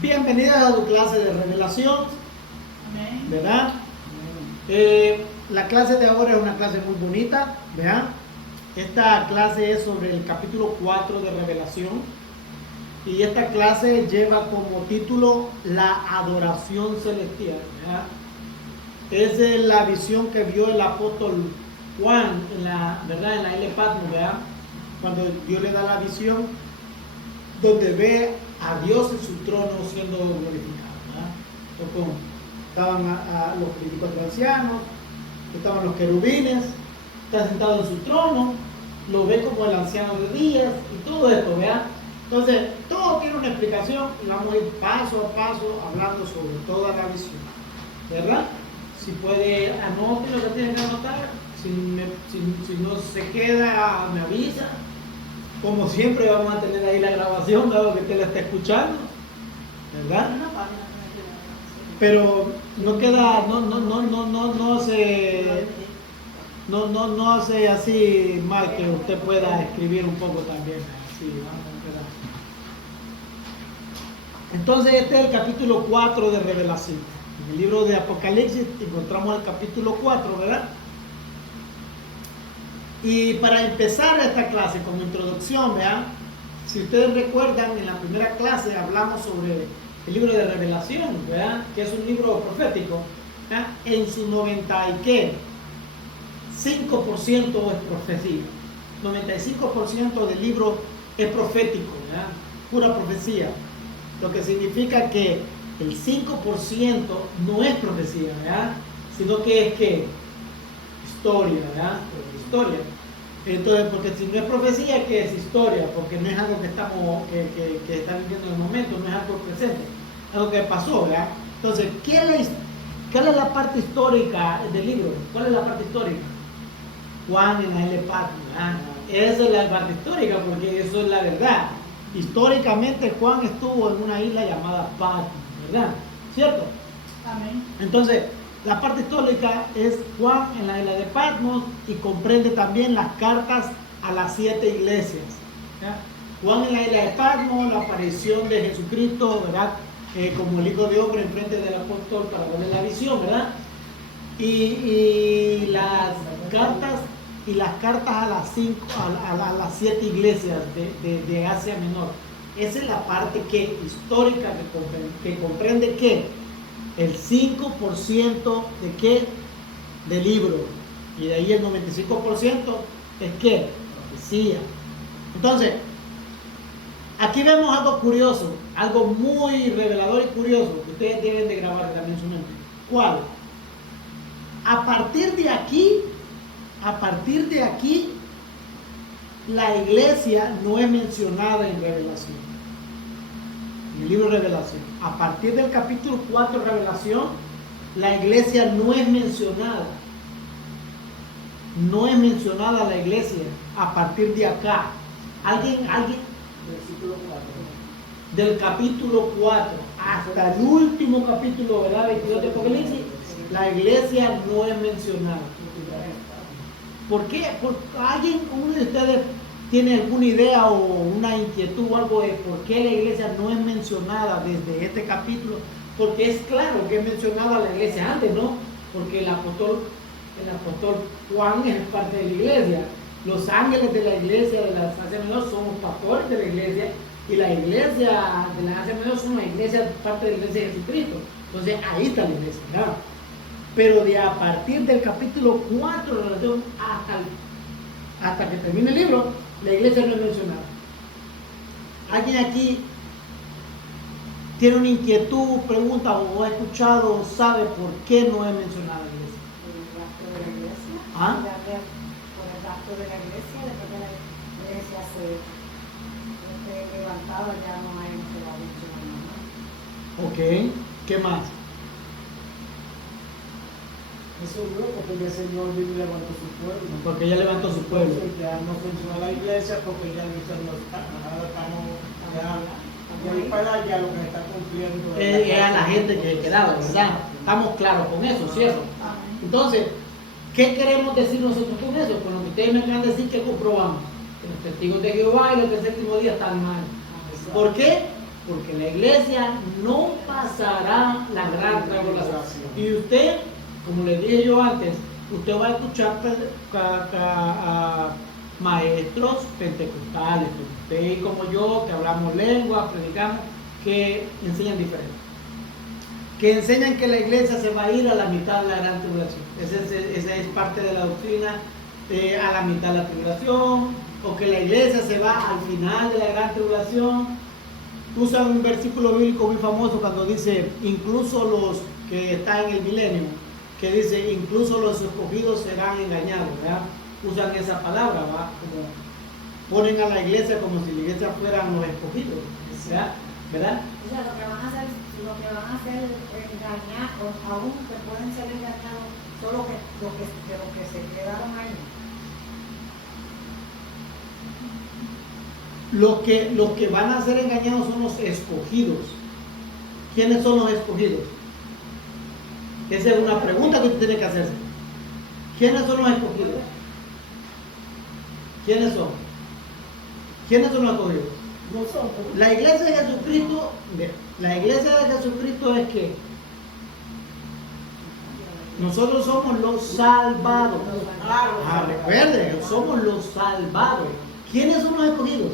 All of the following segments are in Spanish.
Bienvenidas a tu clase de revelación, Amén. ¿verdad? La clase de ahora es una clase muy bonita, ¿verdad? Esta clase es sobre el capítulo 4 de Revelación y esta clase lleva como título La adoración celestial, ¿verdad? Es la visión que vio el apóstol Juan ¿verdad? En la isla de Patmos, ¿verdad? Cuando Dios le da la visión donde ve a Dios en su trono siendo glorificado, ¿verdad? Entonces, estaban los 24 ancianos, estaban los querubines, está sentado en su trono, lo ve como el anciano de días y todo esto, ¿verdad? Entonces, todo tiene una explicación y vamos a ir paso a paso hablando sobre toda la visión, ¿verdad? Si puede, anote lo que tiene que anotar, si no se queda, me avisa. Como siempre vamos a tener ahí la grabación, dado que usted la está escuchando, ¿verdad? Pero no queda, no hace así mal que usted pueda escribir un poco también. Así, ¿verdad? Entonces este es el capítulo 4 de Revelación. En el libro de Apocalipsis encontramos el capítulo 4, ¿verdad? Y para empezar esta clase como introducción, ¿verdad? Si ustedes recuerdan, en la primera clase hablamos sobre el libro de Revelación, ¿verdad? Que es un libro profético, ¿verdad? En su 5% es profecía. 95% del libro es profético, ¿verdad? Pura profecía. Lo que significa que el 5% no es profecía, ¿verdad? Sino que es que historia, ¿verdad? Historia. Entonces, porque si no es profecía, ¿qué es historia? Porque no es algo que estamos, que está viviendo en el momento, no es algo presente, algo que pasó, ¿verdad? Entonces, ¿cuál es la parte histórica del libro? ¿Cuál es la parte histórica? Juan en la isla de Patmos, ¿verdad? Esa es la parte histórica, porque eso es la verdad. Históricamente, Juan estuvo en una isla llamada Patmos, ¿verdad? ¿Cierto? Amén. Entonces, la parte histórica es Juan en la isla de Patmos y comprende también las cartas a las 7 iglesias, ¿ya? Juan en la isla de Patmos, la aparición de Jesucristo, ¿verdad? Como el Hijo de Hombre en frente del apóstol para darle la visión, ¿verdad? Y las cartas a las 7 iglesias de Asia Menor. Esa es la parte histórica que comprende que el 5% de qué? De libro. Y de ahí el 95% es qué? Profecía. Entonces, aquí vemos algo curioso, algo muy revelador y curioso que ustedes deben de grabar también en su mente. ¿Cuál? A partir de aquí, la iglesia no es mencionada en Revelación. En el libro de Revelación. A partir del capítulo 4 de Revelación, la iglesia no es mencionada. No es mencionada la iglesia a partir de acá. ¿Alguien? Versículo 4. Del capítulo 4 hasta el último capítulo, ¿verdad? 22 de Apocalipsis, la iglesia no es mencionada. ¿Por qué? Porque uno de ustedes tiene alguna idea o una inquietud o algo de por qué la iglesia no es mencionada desde este capítulo, porque es claro que es mencionada la iglesia antes, ¿no? Porque el apóstol Juan es parte de la iglesia, los ángeles de la iglesia de la Asia Menor somos pastores de la iglesia y la iglesia de la Asia Menor son una iglesia, parte de la iglesia de Jesucristo, entonces ahí está la iglesia, ¿verdad? Pero a partir del capítulo 4 de Revelación hasta que termine el libro, la iglesia no es mencionada. ¿Alguien aquí tiene una inquietud, pregunta o ha escuchado, sabe por qué no es mencionada la iglesia? Por el rapto de la iglesia. ¿Ah? Por el rapto de la iglesia, después de la iglesia se levantada, ya no hay se va a mencionar nada. Ok, ¿qué más? Eso es porque el Señor vino y levantó su pueblo. Porque ella levantó su pueblo. Entonces, ya no funciona la iglesia porque ya no estamos de ahí para allá lo que está cumpliendo. Es a la gente que quedaba, ¿verdad? Estamos claros con eso, ¿cierto? Amén. Entonces, ¿qué queremos decir nosotros con eso? Con lo que ustedes me acaban de decir, que comprobamos que los testigos de Jehová y los del séptimo día están mal. ¿Por qué? porque la iglesia no pasará la gran tribulación. Y usted, como le dije yo antes, usted va a escuchar a maestros pentecostales, como usted y como yo, que hablamos lenguas, predicamos, que enseñan diferente. Que enseñan que la iglesia se va a ir a la mitad de la gran tribulación. Esa es parte de la doctrina, a la mitad de la tribulación, o que la iglesia se va al final de la gran tribulación. Usan un versículo bíblico muy famoso cuando dice, incluso los que están en el milenio, que dice, incluso los escogidos serán engañados, ¿verdad? Usan esa palabra, ¿verdad? Como ponen a la iglesia como si la iglesia fueran los escogidos, ¿verdad? O sea, lo que van a hacer es engañar, o aún que pueden ser engañados solo los que se quedaron ahí. Los que van a ser engañados son los escogidos. ¿Quiénes son los escogidos? Esa es una pregunta que usted tiene que hacerse. ¿Quiénes son los escogidos? ¿Quiénes son? ¿Quiénes son los escogidos? Nosotros. La iglesia de Jesucristo, es que nosotros somos los salvados. Recuerden, somos los salvados. ¿Quiénes son los escogidos?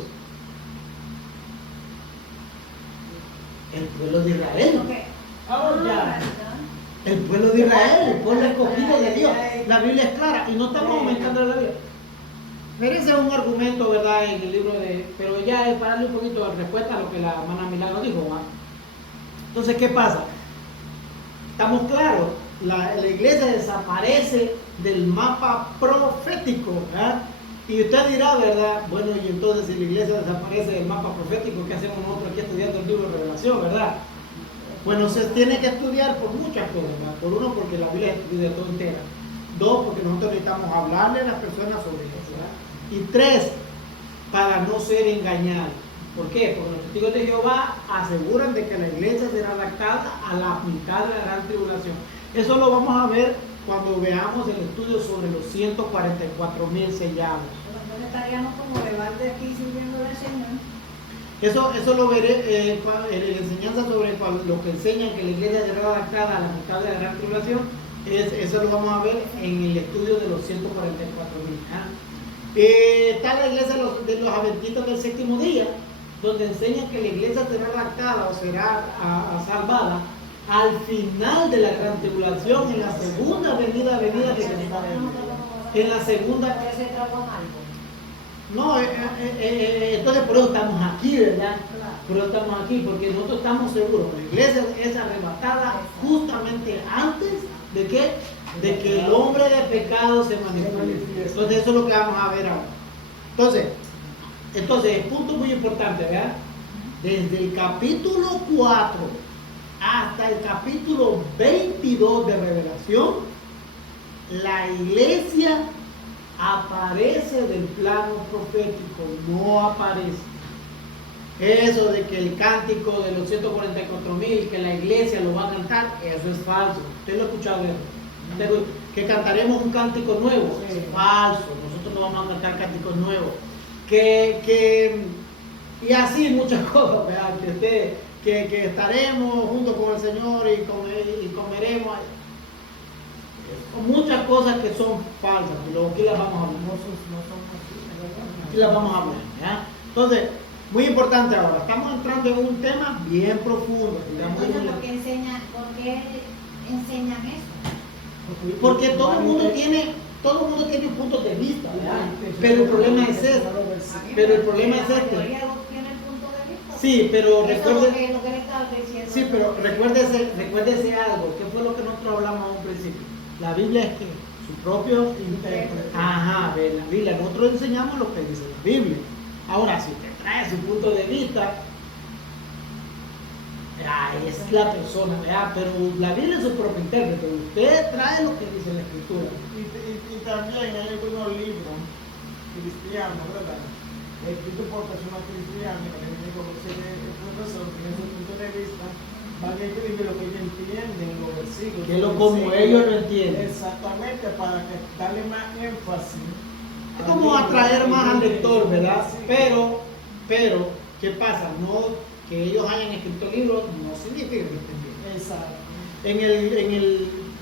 El pueblo de Israel. El pueblo de Israel, el pueblo escogido de Dios. La Biblia es clara y no estamos aumentando la Biblia. Pero ese es un argumento, ¿verdad? En el libro de... Pero ya es para darle un poquito de respuesta a lo que la hermana Milagro dijo, ¿verdad? Entonces, ¿qué pasa? Estamos claros, la iglesia desaparece del mapa profético, ¿verdad? Y usted dirá, ¿verdad? Bueno, y entonces si la iglesia desaparece del mapa profético, ¿qué hacemos nosotros aquí estudiando el libro de Revelación, verdad? Bueno, se tiene que estudiar por muchas cosas, ¿verdad? Por uno, porque la Biblia es estudia toda entera. Dos, porque nosotros necesitamos hablarle a las personas sobre eso, ¿verdad? Y tres, para no ser engañados. ¿Por qué? Porque los testigos de Jehová aseguran de que la iglesia será raptada a la mitad de la gran tribulación. Eso lo vamos a ver cuando veamos el estudio sobre los 144,000 sellados. Entonces estaríamos como de aquí sirviéndole al Señor. Eso lo veré en la enseñanza sobre lo que enseñan que la iglesia será adaptada a la mitad de la gran tribulación. Eso lo vamos a ver en el estudio de los 144,000. Está la iglesia de los adventistas del séptimo día, donde enseñan que la iglesia será adaptada o será salvada al final de la gran tribulación, en la segunda venida de Jesús. En la segunda. No, entonces por eso estamos aquí, ¿verdad? Por eso estamos aquí, porque nosotros estamos seguros que la iglesia es arrebatada justamente antes de que el hombre de pecado se manifieste. Entonces eso es lo que vamos a ver ahora. Entonces, punto muy importante, ¿verdad? Desde el capítulo 4 hasta el capítulo 22 de Revelación, la iglesia aparece del plano profético, no aparece. Eso de que el cántico de los 144,000, que la iglesia lo va a cantar, eso es falso. Usted lo ha escuchado eso. Que cantaremos un cántico nuevo, es falso. Nosotros no vamos a cantar cánticos nuevos. Y así muchas cosas, ¿verdad? Que estaremos juntos con el Señor y comeremos. Muchas cosas que son falsas, pero aquí las vamos a hablar. Aquí las vamos a hablar, ¿ya? Entonces, muy importante ahora, estamos entrando en un tema bien profundo. Entonces, ¿por qué enseñan eso? Porque todo el mundo tiene un punto de vista, ¿verdad? Pero el problema es este. Sí, pero recuérdese. Sí, pero recuérdese algo. ¿Qué fue lo que nosotros hablamos a un principio? La Biblia es que su propio intérprete. Ajá, ve la Biblia. Nosotros enseñamos lo que dice la Biblia. Ahora, si usted trae su punto de vista, es la persona, ¿verdad? Pero la Biblia es su propio intérprete. Usted trae lo que dice la Escritura. Y también hay algunos libros cristianos, ¿verdad? Escritos por personas cristianas, el profesor tiene su punto de vista, van a escribir lo que ellos entienden, los versículos. Que como ellos lo entienden. Exactamente, para que darle más énfasis. Es como atraer más al lector, ¿verdad? Sí. Pero, ¿qué pasa? que ellos hayan escrito libros no significa que estén bien. Exacto.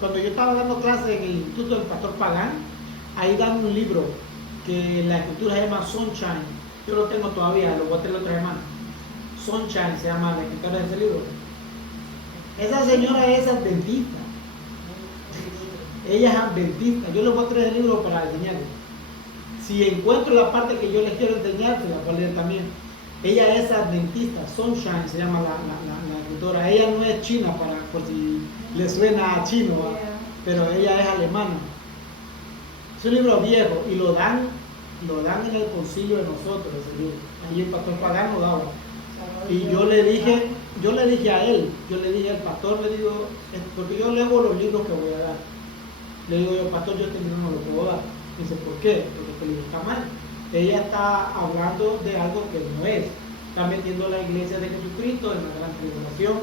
Cuando yo estaba dando clases en el Instituto del Pastor Pagán, ahí dan un libro que la escritura se llama Sunshine. Yo lo tengo todavía, lo voy a tener otra semana. Sunshine se llama la escritora de ese libro. Esa señora es adventista. Ella es adventista. Yo les voy a traer el libro para enseñarles. Si encuentro la parte que yo les quiero enseñar, se la voy a leer también. Ella es adventista. Sunshine se llama la escritora. Ella no es china, por si le suena a chino, pero ella es alemana. Es un libro viejo y lo dan en el concilio de nosotros, ese libro. Ahí el pastor Pagán lo daba. Y yo le dije a él, al pastor, le digo, porque yo leo los libros que voy a dar. Le digo yo, pastor, yo este libro no lo puedo dar. Dice, ¿por qué? Porque este libro está mal. Ella está hablando de algo que no es. Está metiendo la iglesia de Jesucristo en la gran tribulación.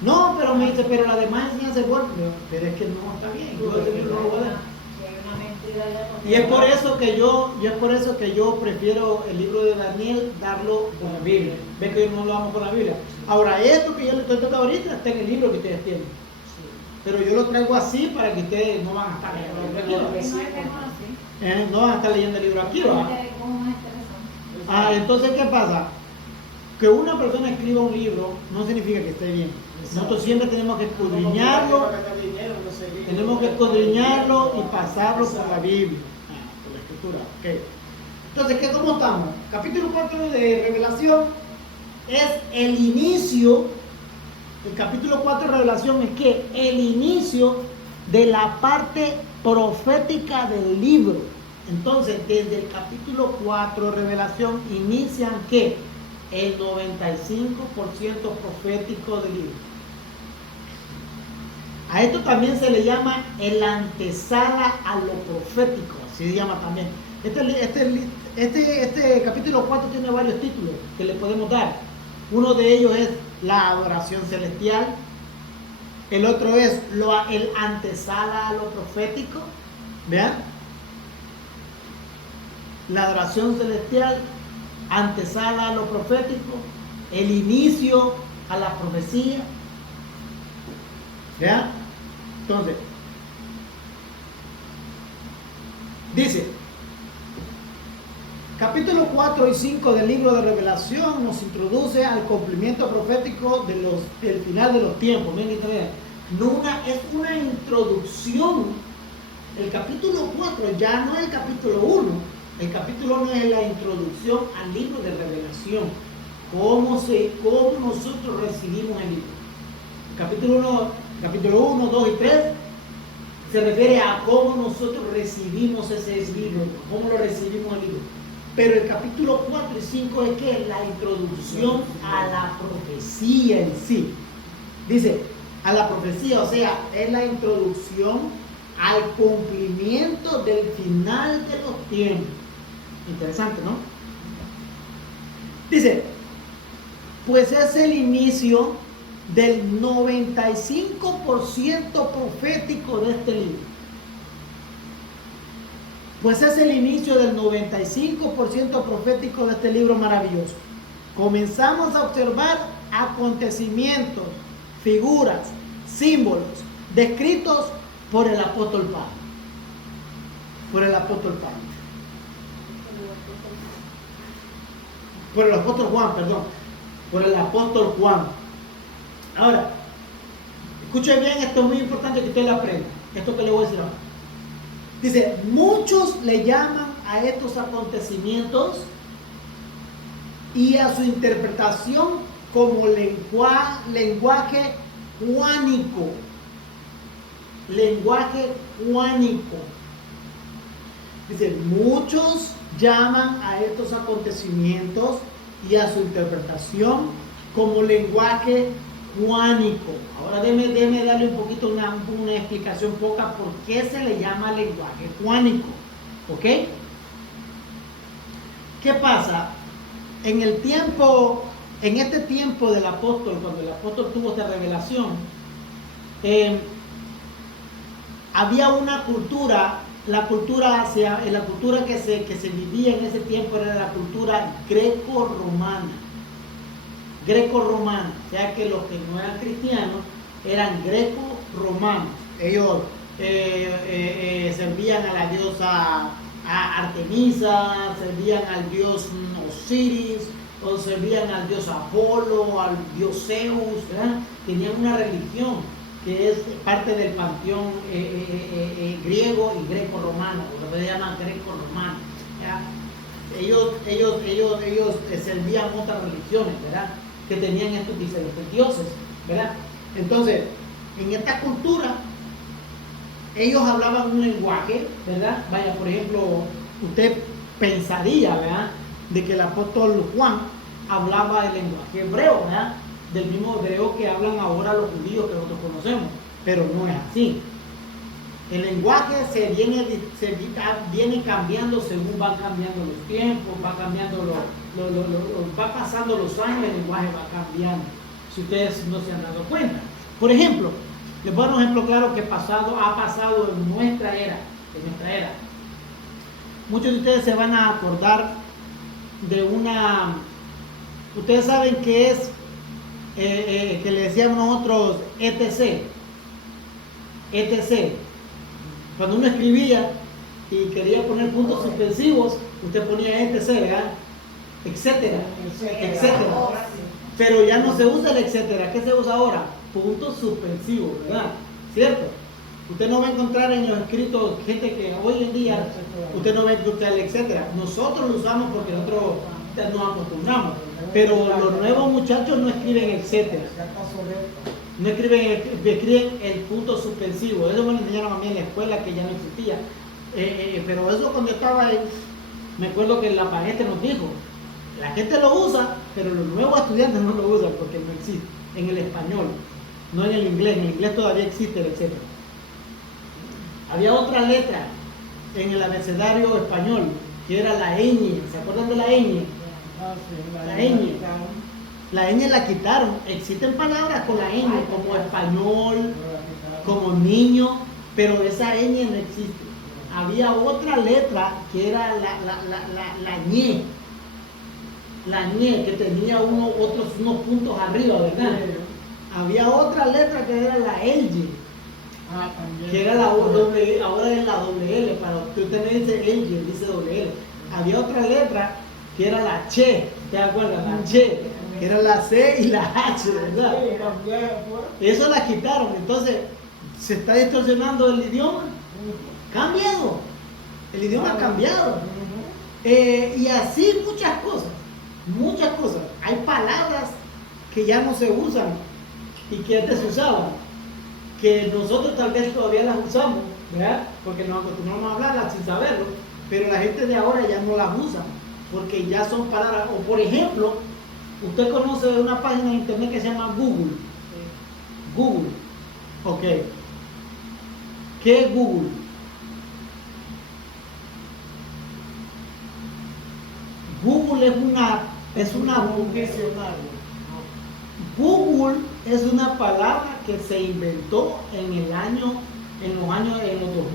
No, pero me dice, pero la demás enseñanza es buena. Pero es que no está bien. Yo este libro no lo voy a dar. Y es por eso que yo prefiero el libro de Daniel darlo con la Biblia. Ves que yo no lo hago con la Biblia. Ahora, esto que yo les estoy tocando ahorita está en el libro que ustedes tienen. Pero yo lo traigo así para que ustedes no van a estar leyendo. No van a estar leyendo el libro aquí, ¿va? Entonces, ¿qué pasa? Que una persona escriba un libro no significa que esté bien. Nosotros siempre tenemos que escudriñarlo. Tenemos que escudriñarlo y pasarlo por la Biblia, por la Escritura. Okay. Entonces, ¿cómo estamos? Capítulo 4 de Revelación es el inicio. El capítulo 4 de Revelación es que el inicio de la parte profética del libro. Entonces, desde el capítulo 4 de Revelación inician que el 95% profético del libro. A esto también se le llama el antesala a lo profético, así se llama también. Este capítulo 4 tiene varios títulos que le podemos dar. Uno de ellos es la adoración celestial. El otro es el antesala a lo profético. ¿Vean? La adoración celestial, antesala a lo profético, el inicio a la profecía. ¿Ya? Entonces, dice, capítulo 4 y 5 del libro de Revelación nos introduce al cumplimiento profético del final de los tiempos. Miren, es una introducción. El capítulo 4 ya no es el capítulo 1. El capítulo 1 es la introducción al libro de Revelación. Cómo nosotros recibimos el libro. Capítulo 1, 2 y 3 se refiere a cómo nosotros recibimos ese libro, cómo lo recibimos el libro. Pero el capítulo 4 y 5 es que es la introducción a la profecía en sí. Dice, a la profecía, o sea, es la introducción al cumplimiento del final de los tiempos. Interesante, ¿no? Dice, pues es el inicio del 95% profético de este libro. Pues es el inicio del 95% profético de este libro maravilloso. Comenzamos a observar acontecimientos, figuras, símbolos, descritos por el apóstol Pablo. Por el apóstol Juan. Ahora, escuchen bien, esto es muy importante que usted lo aprenda. Esto que le voy a decir ahora. Dice, muchos le llaman a estos acontecimientos y a su interpretación como lenguaje juánico. Lenguaje juánico. Dice, muchos llaman a estos acontecimientos y a su interpretación como lenguaje juánico. Ahora déme darle un poquito una explicación poca por qué se le llama lenguaje juánico. ¿Ok? ¿Qué pasa? En este tiempo del apóstol, cuando el apóstol tuvo esta revelación, había una cultura, la cultura que se vivía en ese tiempo era la cultura greco-romana. greco-romanos, o sea que los que no eran cristianos eran greco-romanos. Ellos servían a la diosa Artemisa, servían al dios Osiris, o servían al dios Apolo, al dios Zeus, ¿verdad? Tenían una religión que es parte del panteón griego y greco-romano, lo que se llama greco-romano. Ellos servían otras religiones, ¿verdad? Que tenían estos diferentes dioses, ¿verdad? Entonces, en esta cultura, ellos hablaban un lenguaje, ¿verdad? Vaya, por ejemplo, usted pensaría, ¿verdad?, de que el apóstol Juan hablaba el lenguaje hebreo, ¿verdad?, del mismo hebreo que hablan ahora los judíos que nosotros conocemos, pero no es así. El lenguaje viene cambiando según van cambiando los tiempos, va cambiando va pasando los años, el lenguaje va cambiando, si ustedes no se han dado cuenta. Por ejemplo, les voy a dar un ejemplo claro que ha pasado en nuestra era. Muchos de ustedes se van a acordar de ustedes saben qué es, que le decíamos nosotros etc. Cuando uno escribía y quería poner puntos suspensivos, usted ponía etc, ¿verdad? Etcétera. Pero ya no se usa el etcétera. ¿Qué se usa ahora? Puntos suspensivos, ¿verdad? ¿Cierto? Usted no va a encontrar en los escritos gente que hoy en día usted no va a encontrar el etcétera. Nosotros lo usamos porque nosotros nos acostumbramos. Pero los nuevos muchachos no escriben etcétera. No escriben el punto suspensivo. Eso me lo enseñaron a mí en la escuela, que ya no existía. Pero eso cuando estaba ahí, me acuerdo que la maestra nos dijo, la gente lo usa, pero los nuevos estudiantes no lo usan porque no existe en el español, no en el inglés. En el inglés todavía existe el etcétera. Había otra letra en el abecedario español que era la ñ. ¿Se acuerdan de la ñ? La ñ. La ñ la quitaron. Existen palabras con la ñ, como español, como niño, pero esa ñ no existe. Había otra letra que era la ñ. La ñ, que tenía unos puntos arriba, ¿verdad? Había otra letra que era la L, que era la doble, ahora es la doble L, para que usted me dice L, dice doble L. Había otra letra que era la Che, ¿te acuerdas? La Che, que era la C y la H, ¿verdad? Eso la quitaron, entonces se está distorsionando el idioma. Cambiado, el idioma ha cambiado. Y así muchas cosas. Hay palabras que ya no se usan y que antes se usaban, que nosotros tal vez todavía las usamos, ¿verdad? Porque nos acostumbramos a hablarlas sin saberlo, pero la gente de ahora ya no las usa, porque ya son palabras. O por ejemplo, usted conoce una página de internet que se llama Google. Google, ok. ¿Qué es Google? Google Google es una palabra que se inventó en los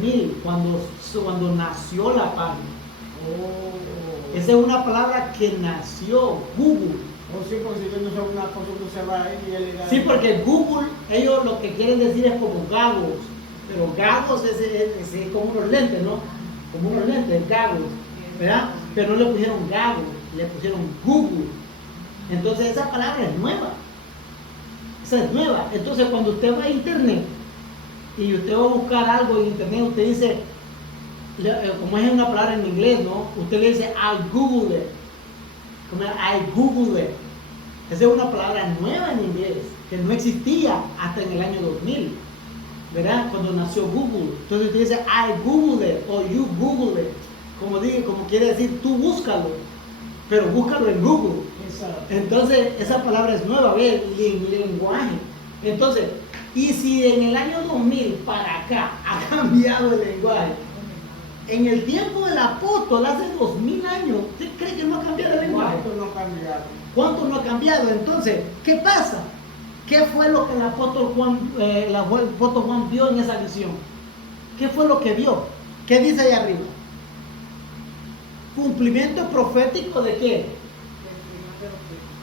2000, cuando nació la página. Esa es una palabra que nació, Google. Sí, porque Google, ellos lo que quieren decir es como gagos, pero gagos es como unos lentes, ¿no? Como unos lentes, gagos, ¿verdad? Pero no le pusieron gagos, le pusieron Google. Entonces esa palabra es nueva. Esa es nueva. Entonces cuando usted va a internet y usted va a buscar algo en internet, usted dice, como es una palabra en inglés, ¿no? Usted le dice I Google it. Como I Google it. Esa es una palabra nueva en inglés, que no existía hasta en el año 2000, ¿verdad? Cuando nació Google. Entonces usted dice I Google it o you Google it. Como quiere decir, tú búscalo, pero búscalo en Google. Exacto. Entonces, esa palabra es nueva, ¿ves? Lenguaje. Entonces, y si en el año 2000 para acá ha cambiado el lenguaje, en el tiempo del apóstol, hace 2000 años, ¿usted cree que no ha cambiado el lenguaje? ¿Cuánto no ha cambiado? Entonces, ¿qué pasa? ¿Qué fue lo que el apóstol Juan vio en esa visión? ¿Qué fue lo que vio? ¿Qué dice ahí arriba? ¿Cumplimiento profético de qué?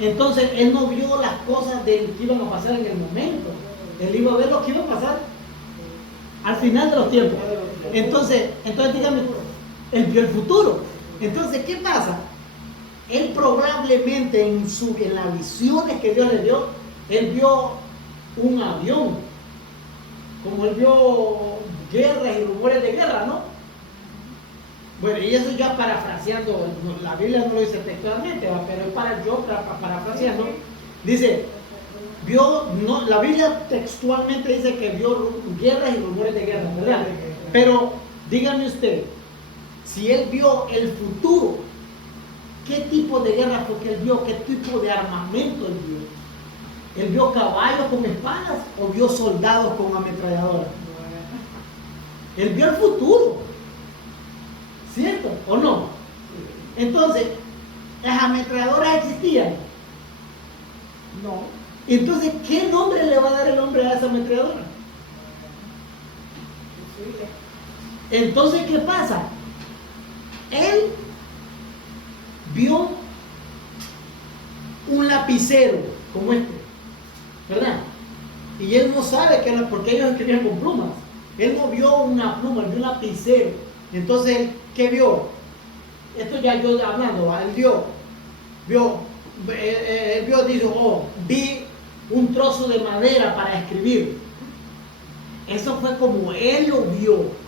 Entonces él no vio las cosas que iban a pasar en el momento. Él iba a ver lo que iba a pasar al final de los tiempos. Entonces dígame, él vio el futuro. Entonces, ¿qué pasa? Él probablemente en las visiones que Dios le dio, él vio un avión, como él vio guerras y rumores de guerra, ¿no? Bueno, y eso ya parafraseando, la Biblia no lo dice textualmente, pero es parafraseando, dice, la Biblia textualmente dice que vio guerras y rumores de guerra, ¿verdad? Pero dígame usted, si él vio el futuro, ¿qué tipo de guerra fue que él vio? ¿Qué tipo de armamento él vio? ¿Él vio caballos con espadas o vio soldados con ametralladoras? Él vio el futuro, ¿cierto o no? Entonces, ¿las ametralladoras existían? No. Entonces, ¿qué nombre le va a dar el hombre a esa ametralladora? Entonces, ¿qué pasa? Él vio un lapicero como este, ¿verdad? Y él no sabe que era porque ellos escribían con plumas. Él no vio una pluma, él vio un lapicero. Entonces, ¿él qué vio? Esto ya yo hablando, él dijo, vi un trozo de madera para escribir. Eso fue como él lo vio.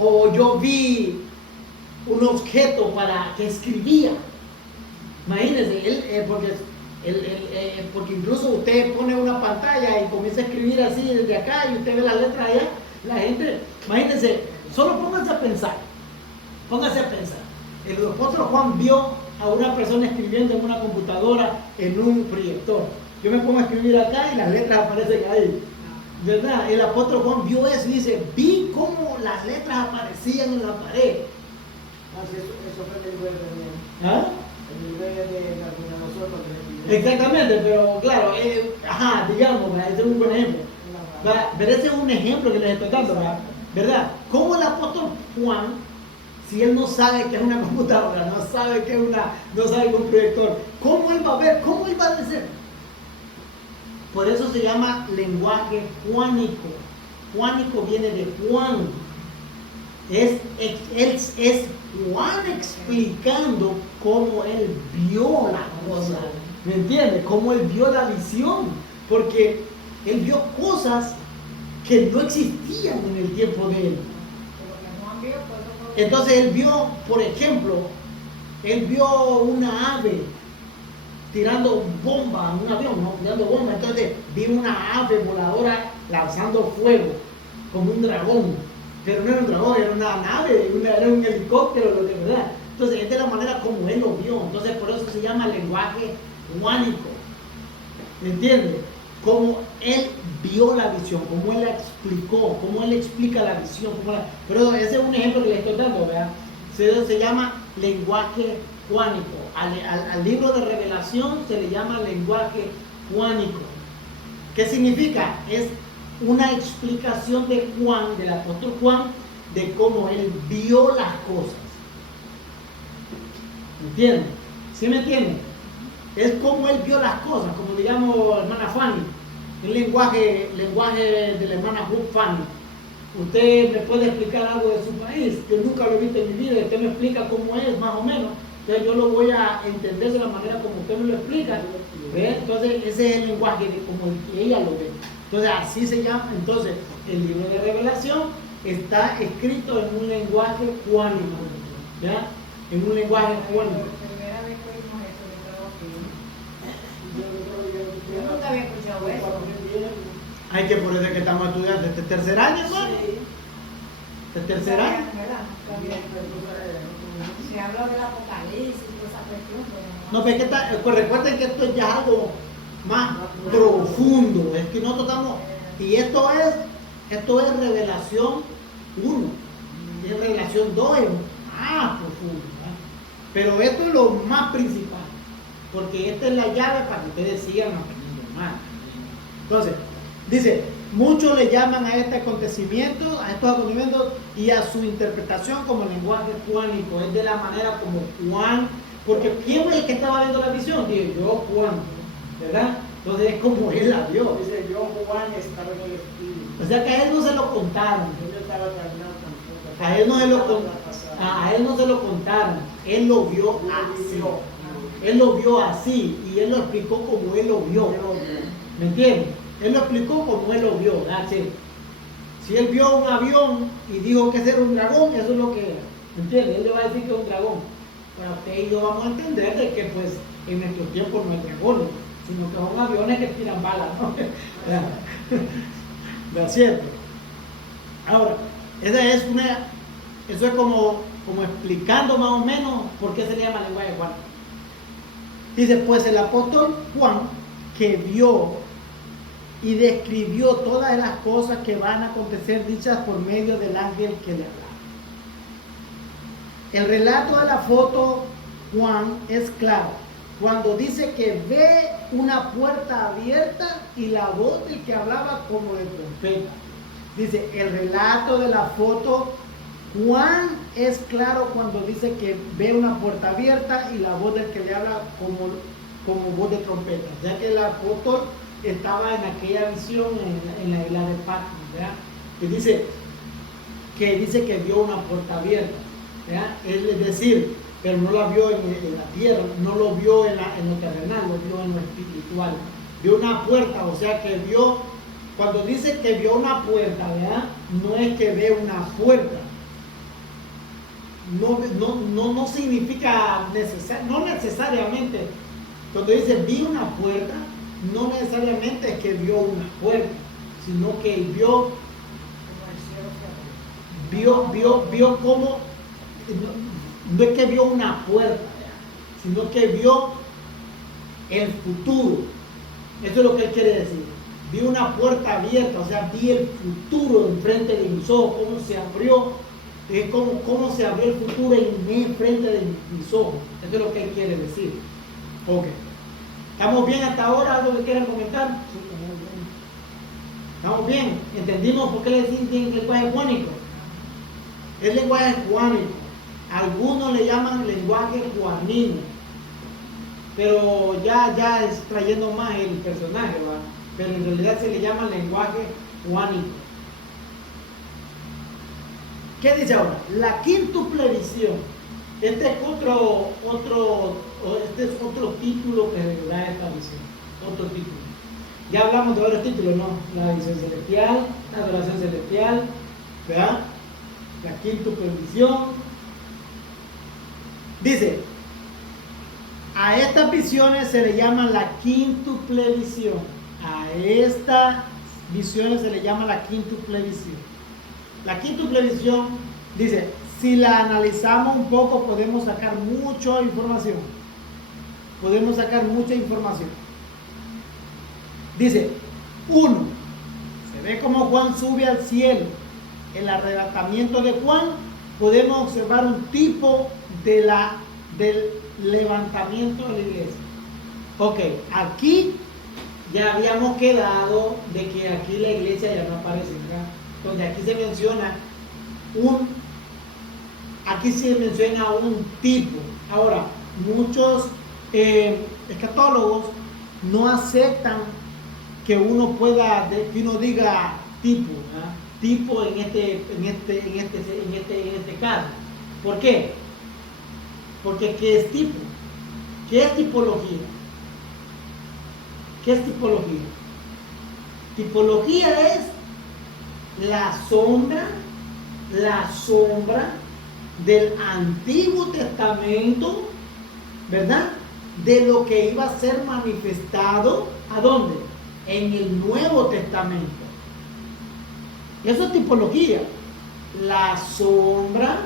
O yo vi un objeto para que escribía. Imagínense, porque incluso usted pone una pantalla y comienza a escribir así desde acá y usted ve las letras allá, la gente, imagínense, solo pónganse a pensar. El apóstol Juan vio a una persona escribiendo en una computadora en un proyector. Yo me pongo a escribir acá y las letras aparecen ahí. ¿Verdad? El apóstol Juan vio eso y dice, vi cómo las letras aparecían en la pared. Eso fue el nivel también. ¿Ah? El nivel de Nabucodonosor. Exactamente, pero claro, digamos, ese es un buen ejemplo. Pero ese es un ejemplo que les estoy dando, ¿verdad? ¿Cómo el apóstol Juan, si él no sabe que es una computadora, no sabe que es un proyector, cómo él va a ver, cómo él va a decir? Por eso se llama lenguaje juánico. Juánico viene de Juan. Es Juan explicando cómo él vio la cosa. ¿Me entiendes? Cómo él vio la visión. Porque él vio cosas que no existían en el tiempo de él. Entonces él vio, por ejemplo, una ave tirando bomba, un avión, ¿no? Tirando bomba. Entonces vi una ave voladora lanzando fuego, como un dragón. Pero no era un dragón, era una nave, era un helicóptero, lo que sea. Entonces, esta es la manera como él lo vio. Entonces, por eso se llama lenguaje juánico. ¿Me entiendes? Como él vio la visión, como él la explicó, como él explica la visión. Pero ese es un ejemplo que le estoy dando, ¿verdad? Se llama lenguaje juánico. Al libro de Revelación se le llama lenguaje juánico. ¿Qué significa? Es una explicación de Juan, del apóstol Juan, de cómo él vio las cosas. ¿Me entienden? ¿Sí me entienden? Es como él vio las cosas, como digamos hermana Fanny, el lenguaje de la hermana Fanny. Usted me puede explicar algo de su país, yo nunca lo he visto en mi vida, usted me explica cómo es, más o menos. Entonces yo lo voy a entender de la manera como usted me lo explica. ¿Ve? Entonces ese es el lenguaje de como ella lo ve. Entonces así se llama. Entonces el libro de Revelación está escrito en un lenguaje juánico. ¿Ya? En un lenguaje juánico. Primera vez que oímos eso, yo nunca había escuchado eso. Hay que por eso es que estamos estudiando este tercer año, hermano. Este tercer año. Se habla del apocalipsis y toda esa cuestión. No, pero es que pues recuerden que esto es ya algo más profundo. Es que nosotros estamos. Y esto es Revelación 1. Y es Revelación 2 es más profundo. Pero esto es lo más principal. Porque esta es la llave para que ustedes sigan aprendiendo más. Entonces, dice, muchos le llaman a estos acontecimientos y a su interpretación como lenguaje juánico. Es de la manera como Juan Porque ¿quién fue el que estaba viendo la visión? Digo, yo, Juan, ¿verdad? Entonces es como él la vio. Dice, yo Juan estaba en el espíritu. O sea que a él no se lo contaron. Yo no estaba caminando tampoco. A él no se lo, Estaba con- pasando. a él no se lo contaron. Él lo vio Yo así. vivió. Él lo vio así y él lo explicó como él lo vio. Yo lo vi. ¿Me entiendes? Él lo explicó como él lo vio. That's it. Si él vio un avión y dijo que ese era un dragón, eso es lo que era. ¿Me entiendes? Él le va a decir que es un dragón. Para usted y yo vamos a entender de que pues en nuestro tiempo no es dragones, sino que son aviones que tiran balas, ¿no? ¿No es cierto? Ahora, eso es como explicando más o menos por qué se le llama lenguaje de Juan. Dice, pues el apóstol Juan, que vio y describió todas las cosas que van a acontecer dichas por medio del ángel que le hablaba. El relato de la foto, Juan, es claro. Cuando dice que ve una puerta abierta y la voz del que hablaba como de trompeta. Dice, el relato de la foto, Juan, es claro cuando dice que ve una puerta abierta y la voz del que le habla como voz de trompeta. Ya que la foto estaba en aquella visión en la isla de Patmos, ¿verdad? Que dice que vio una puerta abierta, ¿verdad? Es decir, pero no la vio en la tierra, no lo vio en lo terrenal, lo vio en lo espiritual. Vio una puerta, o sea que vio, cuando dice que vio una puerta, ¿verdad? No es que ve una puerta. No significa no necesariamente. Cuando dice vi una puerta, no necesariamente es que vio una puerta, sino que vio cómo, no es que vio una puerta, sino que vio el futuro. Eso es lo que él quiere decir. Vi una puerta abierta, o sea, vi el futuro enfrente de mis ojos, cómo se abrió, cómo se abrió el futuro enfrente de mis ojos. Eso es lo que él quiere decir. Ok. ¿Estamos bien hasta ahora? ¿Algo que quieran comentar? Sí, muy bien. ¿Estamos bien? ¿Entendimos por qué le dicen lenguaje juánico? Es lenguaje juánico. Algunos le llaman lenguaje juanino. Pero ya es trayendo más el personaje, ¿va? Pero en realidad se le llama lenguaje juánico. ¿Qué dice ahora? La quíntuple visión. Este es otro título que le da esta visión. Otro título. Ya hablamos de varios títulos, ¿no? La visión celestial, la adoración celestial, ¿verdad? La quíntuple visión. Dice, a estas visiones se le llama la quíntuple visión. A estas visiones se le llama la quíntuple visión. La quíntuple visión, dice, si la analizamos un poco podemos sacar mucha información. Podemos sacar mucha información. Dice, 1. Se ve como Juan sube al cielo. El arrebatamiento de Juan, podemos observar un tipo del levantamiento de la iglesia. Ok, aquí ya habíamos quedado de que aquí la iglesia ya no aparece, ¿verdad? Donde aquí se menciona un tipo. Ahora, muchos escatólogos no aceptan que uno pueda, que uno diga tipo, ¿verdad? Tipo en este caso. ¿Por qué? Porque ¿qué es tipo? ¿Qué es tipología? ¿Qué es tipología? Tipología es la sombra del Antiguo Testamento, ¿verdad? De lo que iba a ser manifestado, ¿a dónde? En el Nuevo Testamento. Eso es tipología. La sombra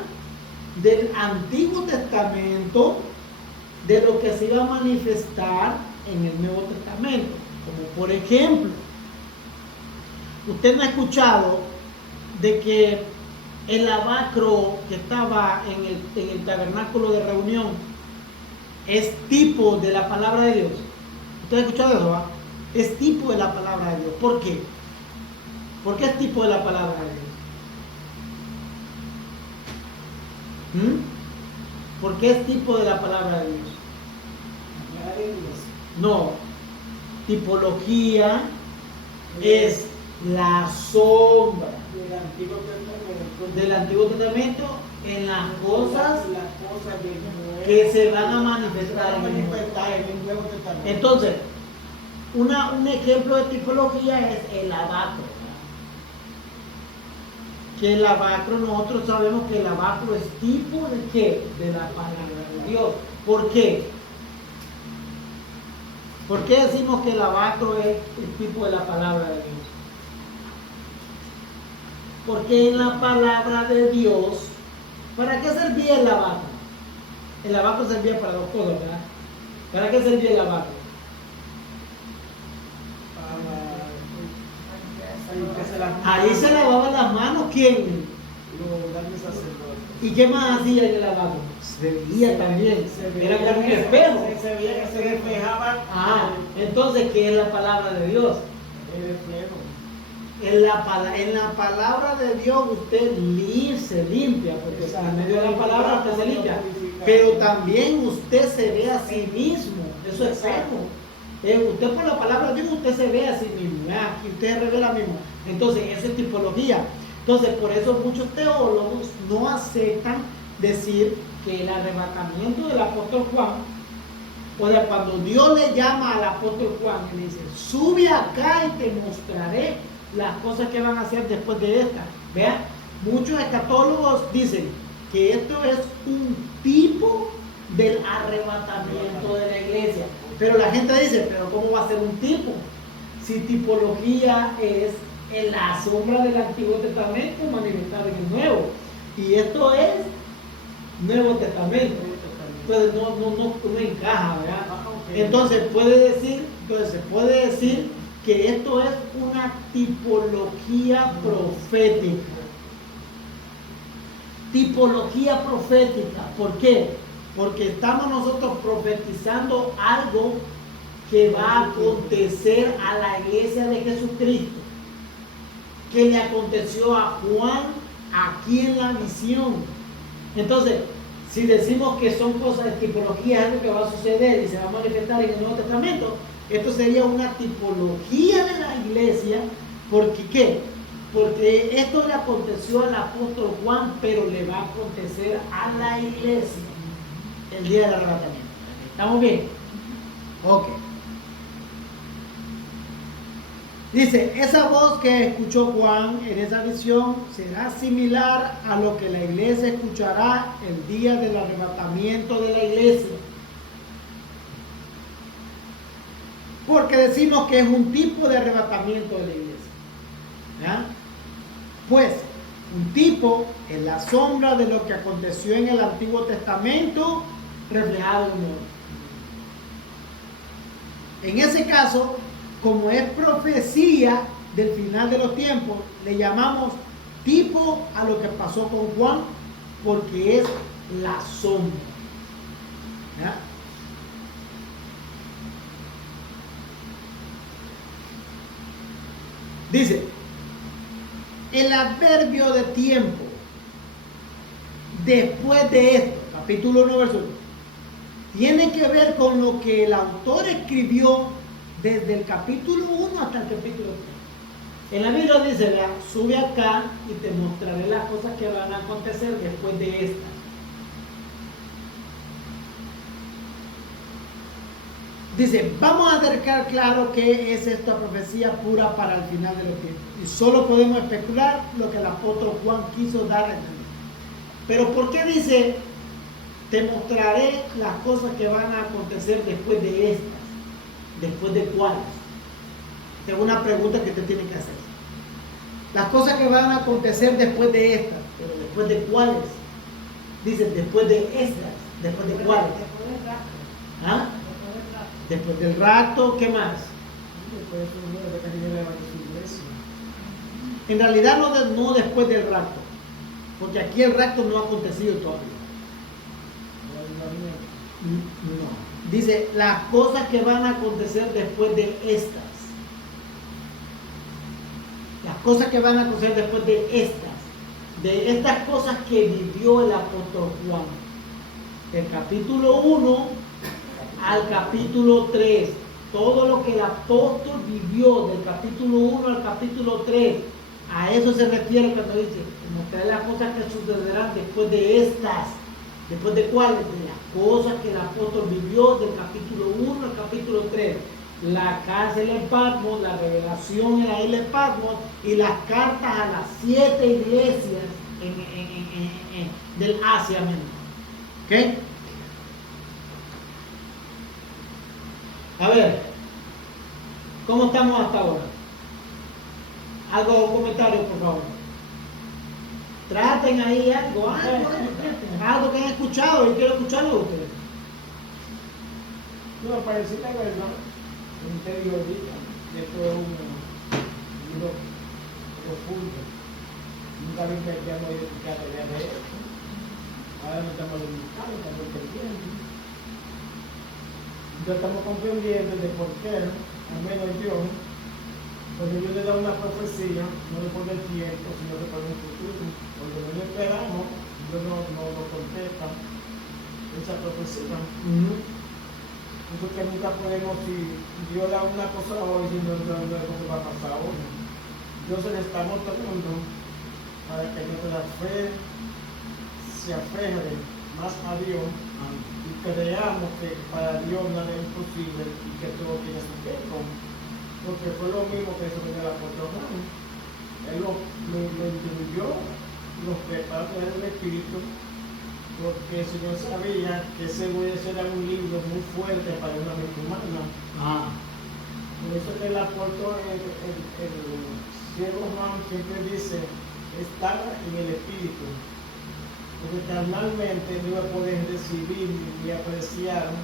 del Antiguo Testamento de lo que se iba a manifestar en el Nuevo Testamento. Como por ejemplo, usted no ha escuchado de que el lavacro que estaba en el tabernáculo de reunión es tipo de la palabra de Dios. ¿Usted ha escuchado eso? ¿Va? Es tipo de la palabra de Dios. ¿Por qué? ¿Por qué es tipo de la palabra de Dios? Porque es tipo de la palabra de Dios. La de Dios. No, tipología es la sombra Del Antiguo Testamento. del Antiguo Testamento en las cosas Las cosas del Nuevo. que se van a Se van manifestar a en el Nuevo. manifestar en el Nuevo Testamento. Entonces, un ejemplo de tipología es el abacro. ¿verdad? Que el abacro, nosotros sabemos que el abacro es tipo de qué? De la palabra de Dios. ¿Por qué? ¿Por qué decimos que el abacro es el tipo de la palabra de Dios? Porque en la palabra de Dios, ¿para qué servía el abacro? El abacro servía para dos cosas, ¿verdad? ¿Para qué servía el abacro? Ahí se lavaban las manos, ¿quién? Los grandes sacerdotes. ¿Y qué más hacía en el lavabo? Se veía también, era como un espejo. Se veía que se reflejaba Entonces, ¿qué es la palabra de Dios? el reflejo. En la palabra de Dios usted se limpia, porque en medio de la palabra usted se limpia. Pero también usted se ve a sí mismo, eso es espejo. Usted por la palabra de Dios usted se ve a sí mismo, aquí usted se revela mismo. Entonces, esa es tipología. Entonces, por eso muchos teólogos no aceptan decir que el arrebatamiento del apóstol Juan, o sea, cuando Dios le llama al apóstol Juan y le dice, sube acá y te mostraré las cosas que van a hacer después de esta. Vean, muchos escatólogos dicen que esto es un tipo del arrebatamiento de la iglesia. Pero la gente dice, pero ¿cómo va a ser un tipo? Si tipología es en la sombra del Antiguo Testamento manifestada en el Nuevo. Y esto es Nuevo Testamento. Entonces no encaja, ¿verdad? Entonces se puede decir que esto es una tipología profética. Tipología profética. ¿Por qué? Porque estamos nosotros profetizando algo que va a acontecer a la iglesia de Jesucristo, que le aconteció a Juan aquí en la visión. Entonces, si decimos que son cosas de tipología, algo que va a suceder y se va a manifestar en el Nuevo Testamento, esto sería una tipología de la iglesia. ¿Por qué? Porque esto le aconteció al apóstol Juan, pero le va a acontecer a la iglesia el día del arrebatamiento. ¿Estamos bien? Ok. Dice, esa voz que escuchó Juan en esa visión será similar a lo que la iglesia escuchará el día del arrebatamiento de la iglesia. Porque decimos que es un tipo de arrebatamiento de la iglesia. ¿Ya? Pues, un tipo es la sombra de lo que aconteció en el Antiguo Testamento reflejado en el Nuevo. En ese caso, como es profecía del final de los tiempos, le llamamos tipo a lo que pasó con Juan, porque es la sombra. ¿Ya? Dice, el adverbio de tiempo después de esto, capítulo 1, verso 1, tiene que ver con lo que el autor escribió desde el capítulo 1 hasta el capítulo 3. En la Biblia dice, vea, sube acá y te mostraré las cosas que van a acontecer después de esta. Dice, vamos a dejar claro qué es esta profecía pura para el final de los tiempos. Y solo podemos especular lo que el apóstol Juan quiso dar a entender. Pero ¿por qué dice, te mostraré las cosas que van a acontecer después de estas? ¿Después de cuáles? Tengo una pregunta que te tiene que hacer. Las cosas que van a acontecer después de estas, pero ¿después de cuáles? Dice, después de estas. ¿Después de cuáles? Después del rapto. ¿Ah? Después del rapto. Después del rapto, ¿qué más? Después de eso, de que viene su iglesia. En realidad no después del rapto, porque aquí el rapto no ha acontecido todavía. No. Dice, las cosas que van a acontecer después de estas. Las cosas que van a acontecer después de estas. De estas cosas que vivió el apóstol Juan. del capítulo 1 al capítulo 3. Todo lo que el apóstol vivió del capítulo 1 al capítulo 3, a eso se refiere cuando dice, mostraré las cosas que sucederán después de estas. ¿Después de cuáles? De las cosas que el apóstol vivió del capítulo 1 al capítulo 3. La cárcel en Patmos, la revelación en la isla de Patmos y las cartas a las 7 iglesias del Asia Menor. ¿Ok? A ver, ¿cómo estamos hasta ahora? Un comentario, por favor. Traten ahí algo que han escuchado, y quiero escucharlo de ustedes. No, parece la verdad, un periodista, que esto es un libro profundo. Nunca lo investigamos y explicamos de esto. Ahora no estamos limitando, estamos entendiendo. Ya estamos comprendiendo de por qué, al menos yo, cuando Dios le da una profecía, no le pone el tiempo, sino que pone un futuro. Cuando no lo esperamos, Dios no contesta esa profecía. Porque nunca podemos, si Dios da una cosa hoy, si no es lo que va a pasar hoy. Dios se le está mostrando para que nuestra fe se aferre más a Dios y creamos que para Dios nada es imposible y que todo tiene su tiempo. Porque fue lo mismo que hizo el apóstol Juan. Él lo instruyó, los preparó en el Espíritu, porque el Señor sabía que ese era un libro muy fuerte para una mente humana. Por eso que el apóstol, el siervo Juan siempre dice, estaba en el Espíritu. Porque carnalmente no iba a poder recibir ni apreciar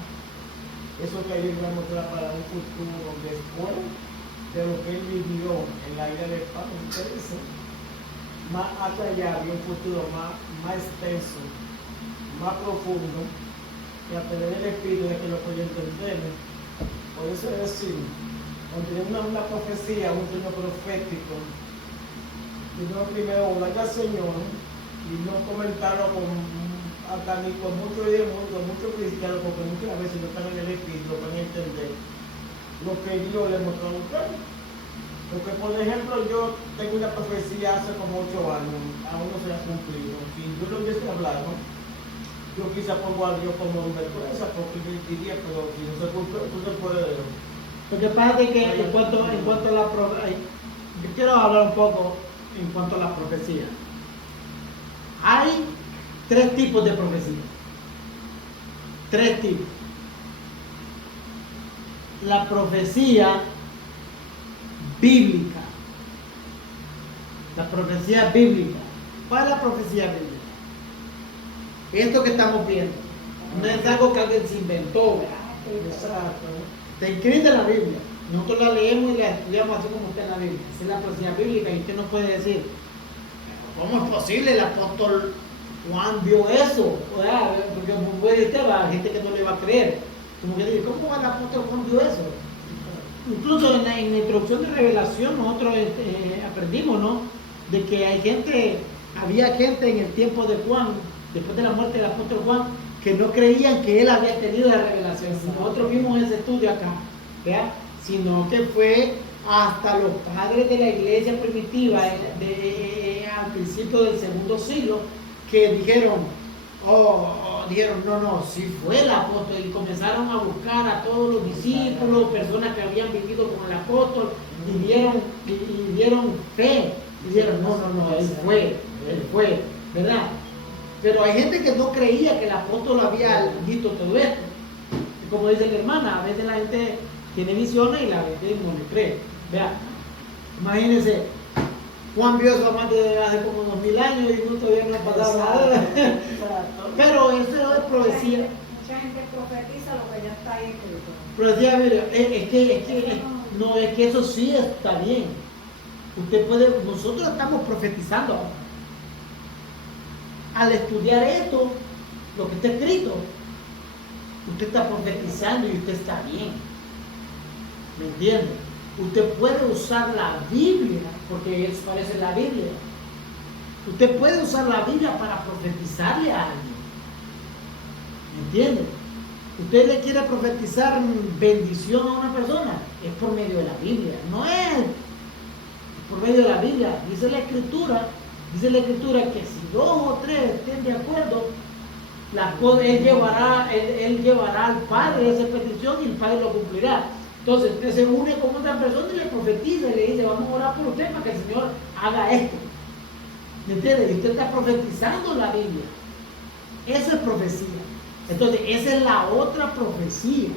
eso que Dios iba a mostrar para un futuro después de lo que él vivió en la isla de Patmos. Ustedes más allá de un futuro más extenso, más profundo, que a tener el espíritu de que lo puede entender. Por eso es decir, cuando tenemos una profecía, un sueño profético, primero orar al Señor y no comentarlo hasta ni con mucho cristiano, porque muchas veces no están en el espíritu, van a entender lo que Dios le mostró a usted. Porque, por ejemplo, yo tengo una profecía hace como 8 años, aún no se ha cumplido. Si yo lo hubiese hablado, yo quizá pongo a Dios como un vergüenza, porque yo diría, pero si no se cumple, tú se puede ver. Porque pasa que en cuanto a la profecía, yo quiero hablar un poco en cuanto a la profecía. Hay 3 tipos de profecía. 3 tipos. La profecía bíblica. La profecía bíblica. ¿Cuál es la profecía bíblica? Esto que estamos viendo. No es algo que alguien se inventó. Exacto. Está escrita en la Biblia. Nosotros la leemos y la estudiamos así como está en la Biblia. Esa es la profecía bíblica. Y usted nos puede decir, ¿cómo es posible? El apóstol Juan vio eso. Porque puede decir, va, hay gente que no le va a creer. Como que dice, ¿cómo el apóstol Juan vio eso? Incluso en la introducción de revelación nosotros aprendimos, ¿no? De que había gente en el tiempo de Juan, después de la muerte del apóstol Juan, que no creían que él había tenido la revelación. Nosotros vimos ese estudio acá, ¿verdad? Sino que fue hasta los padres de la iglesia primitiva al principio del 2.º siglo que dijeron, no, sí fue el apóstol, y comenzaron a buscar a todos los discípulos, personas que habían vivido con el apóstol, y dieron fe, y dijeron, no, él fue, ¿verdad? Pero hay gente que no creía que el apóstol había dicho todo esto. Y como dice la hermana, a veces la gente tiene visiones y la gente no le cree. Vea, imagínense, Juan vio eso amante hace como 2000 años y todavía no ha pasado nada. Pero eso es profecía. Mucha gente profetiza lo que ya está ahí escrito. Profecía, es que eso sí está bien. Nosotros estamos profetizando. Al estudiar esto, lo que está escrito, usted está profetizando y usted está bien. ¿Me entiende? Usted puede usar la Biblia, porque eso parece la Biblia. Usted puede usar la Biblia para profetizarle a alguien. ¿Me entiende? Usted le quiere profetizar bendición a una persona, es por medio de la Biblia, no es por medio de la Biblia. Dice la Escritura que si 2 o 3 estén de acuerdo, él llevará al Padre esa petición y el Padre lo cumplirá. Entonces usted se une con otra persona y le profetiza y le dice, vamos a orar por usted para que el Señor haga esto. ¿Me entiende? Y usted está profetizando la Biblia. Eso es profecía. Entonces, esa es la otra profecía.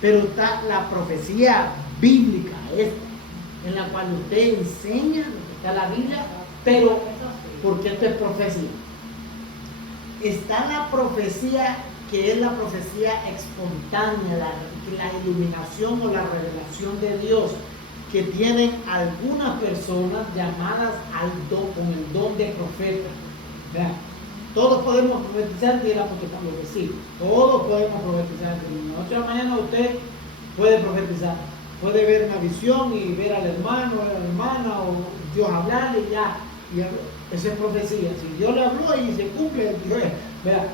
Pero está la profecía bíblica, esta, en la cual usted enseña lo que está en la Biblia, pero porque esto es profecía. Está la profecía que es la profecía espontánea, la iluminación o la revelación de Dios, que tienen algunas personas llamadas con el don de profeta. Vean, todos podemos profetizar, dice el apóstol Pablo que sí, todos podemos profetizar. De la noche a la mañana usted puede profetizar, puede ver una visión y ver al hermano, a la hermana, o Dios hablarle y ya. Esa es profecía. Si Dios le habló y se cumple, vea,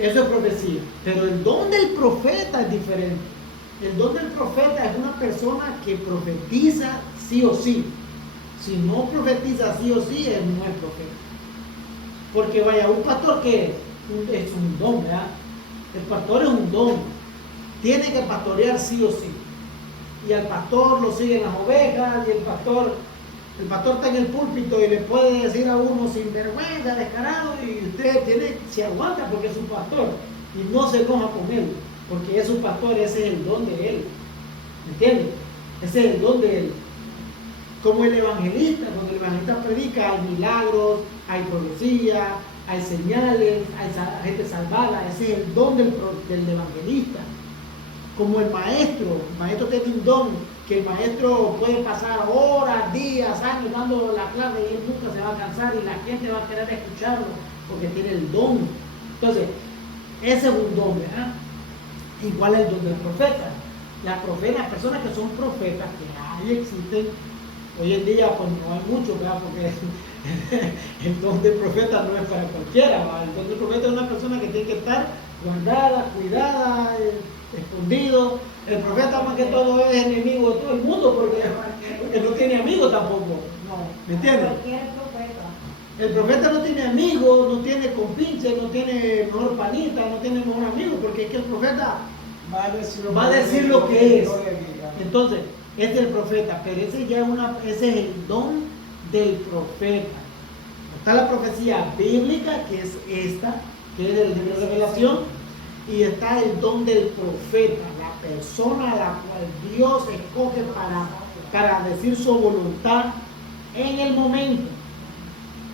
eso es profecía. Pero el don del profeta es diferente. El don del profeta es una persona que profetiza sí o sí. Si no profetiza sí o sí, él no es profeta. Porque vaya, un pastor que es un don, ¿verdad? El pastor es un don. Tiene que pastorear sí o sí. Y al pastor lo siguen las ovejas, y el pastor está en el púlpito y le puede decir a uno sin vergüenza, descarado, y usted se aguanta porque es un pastor y no se enoja con él, porque es un pastor, ese es el don de él. ¿Me entiendes? Ese es el don de él. Como el evangelista, cuando el evangelista predica, hay milagros, hay profecía, hay señales, hay gente salvada. Ese es el don del evangelista. Como el maestro tiene un don, que el maestro puede pasar horas, días, años dando la clase y él nunca se va a cansar y la gente va a querer escucharlo porque tiene el don. Entonces, ese es un don, ¿verdad? Igual el don del profeta. Las personas que son profetas, que ahí existen, hoy en día pues no hay mucho, ¿verdad? Porque el don del profeta no es para cualquiera, ¿verdad? El don del profeta es una persona que tiene que estar guardada, cuidada, escondido. El profeta más que todo es enemigo de todo el mundo porque no tiene amigos tampoco. No, ¿me entiendes? El profeta no tiene amigos, no tiene compinche, no tiene mejor panita, no tiene mejor amigo, porque es que el profeta va a decir lo que es. Entonces, este es el profeta, pero ese es el don del profeta. Está la profecía bíblica, que es esta, que es el libro de revelación, y está el don del profeta, la persona a la cual Dios escoge para decir su voluntad en el momento.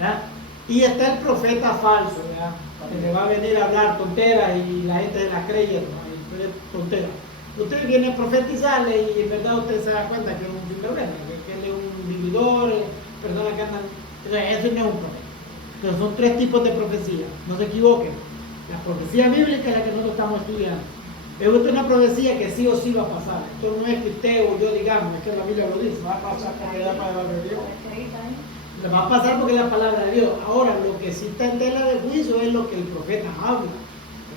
¿Ya? Y está el profeta falso, ¿ya? Que le va a venir a hablar tonteras y la gente se la cree, ¿no? Tonteras. Usted viene a profetizarle y en verdad usted se da cuenta que es un sinvergüenza, que él es un vividor, personas que andan. Eso no es un profeta. Pero son 3 tipos de profecía, no se equivoquen. La profecía bíblica es la que nosotros estamos estudiando. Es una profecía que sí o sí va a pasar. Esto no es que usted o yo digamos, es que la Biblia lo dice. Va a pasar porque es la palabra de Dios. Va a pasar porque es la palabra de Dios. Ahora, lo que sí está en tela de juicio es lo que el profeta habla.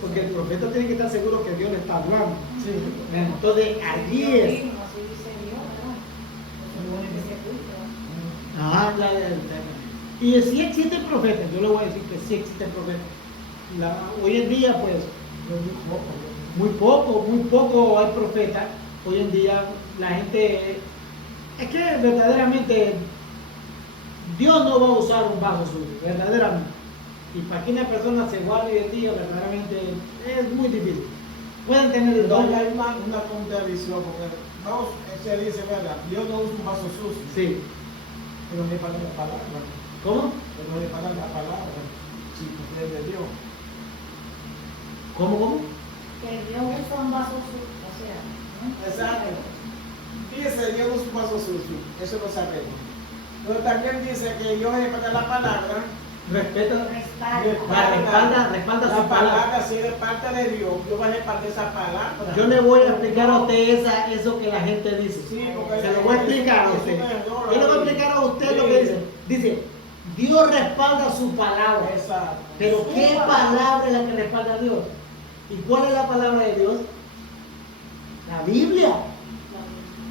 Porque el profeta tiene que estar seguro que Dios le está hablando. Sí. Entonces, allí es. Y sí existen profetas, yo le voy a decir que sí existen profetas. Hoy en día, pues, muy poco hay profetas. Hoy en día la gente, es que verdaderamente Dios no va a usar un vaso sucio, verdaderamente. Y para que una persona se guarde hoy en día, verdaderamente es muy difícil. Pueden tener el don. Hay una contradicción, porque se dice, ¿verdad? Dios no usa un vaso sucio. Sí. Pero no es para la palabra. ¿Cómo? Pero no es para la palabra. Si tú crees de Dios. ¿Cómo? Que Dios usa un vaso sucio, o sea, ¿no? Exacto. Dice Dios no usa un vaso sucio. Eso lo sabemos. Pero también dice que Dios respeta la palabra. Respalda La su palabra. palabra, si eres parte de Dios, Dios va a respaldar esa palabra. Yo le voy a explicar a usted eso que la gente dice. Sí, porque se lo voy a explicar a usted. Yo le voy a explicar a usted lo que dice. Dice, Dios respalda su palabra. Exacto. Pero Su ¿qué palabra es la que respalda a Dios? ¿Y cuál es la palabra de Dios? La Biblia.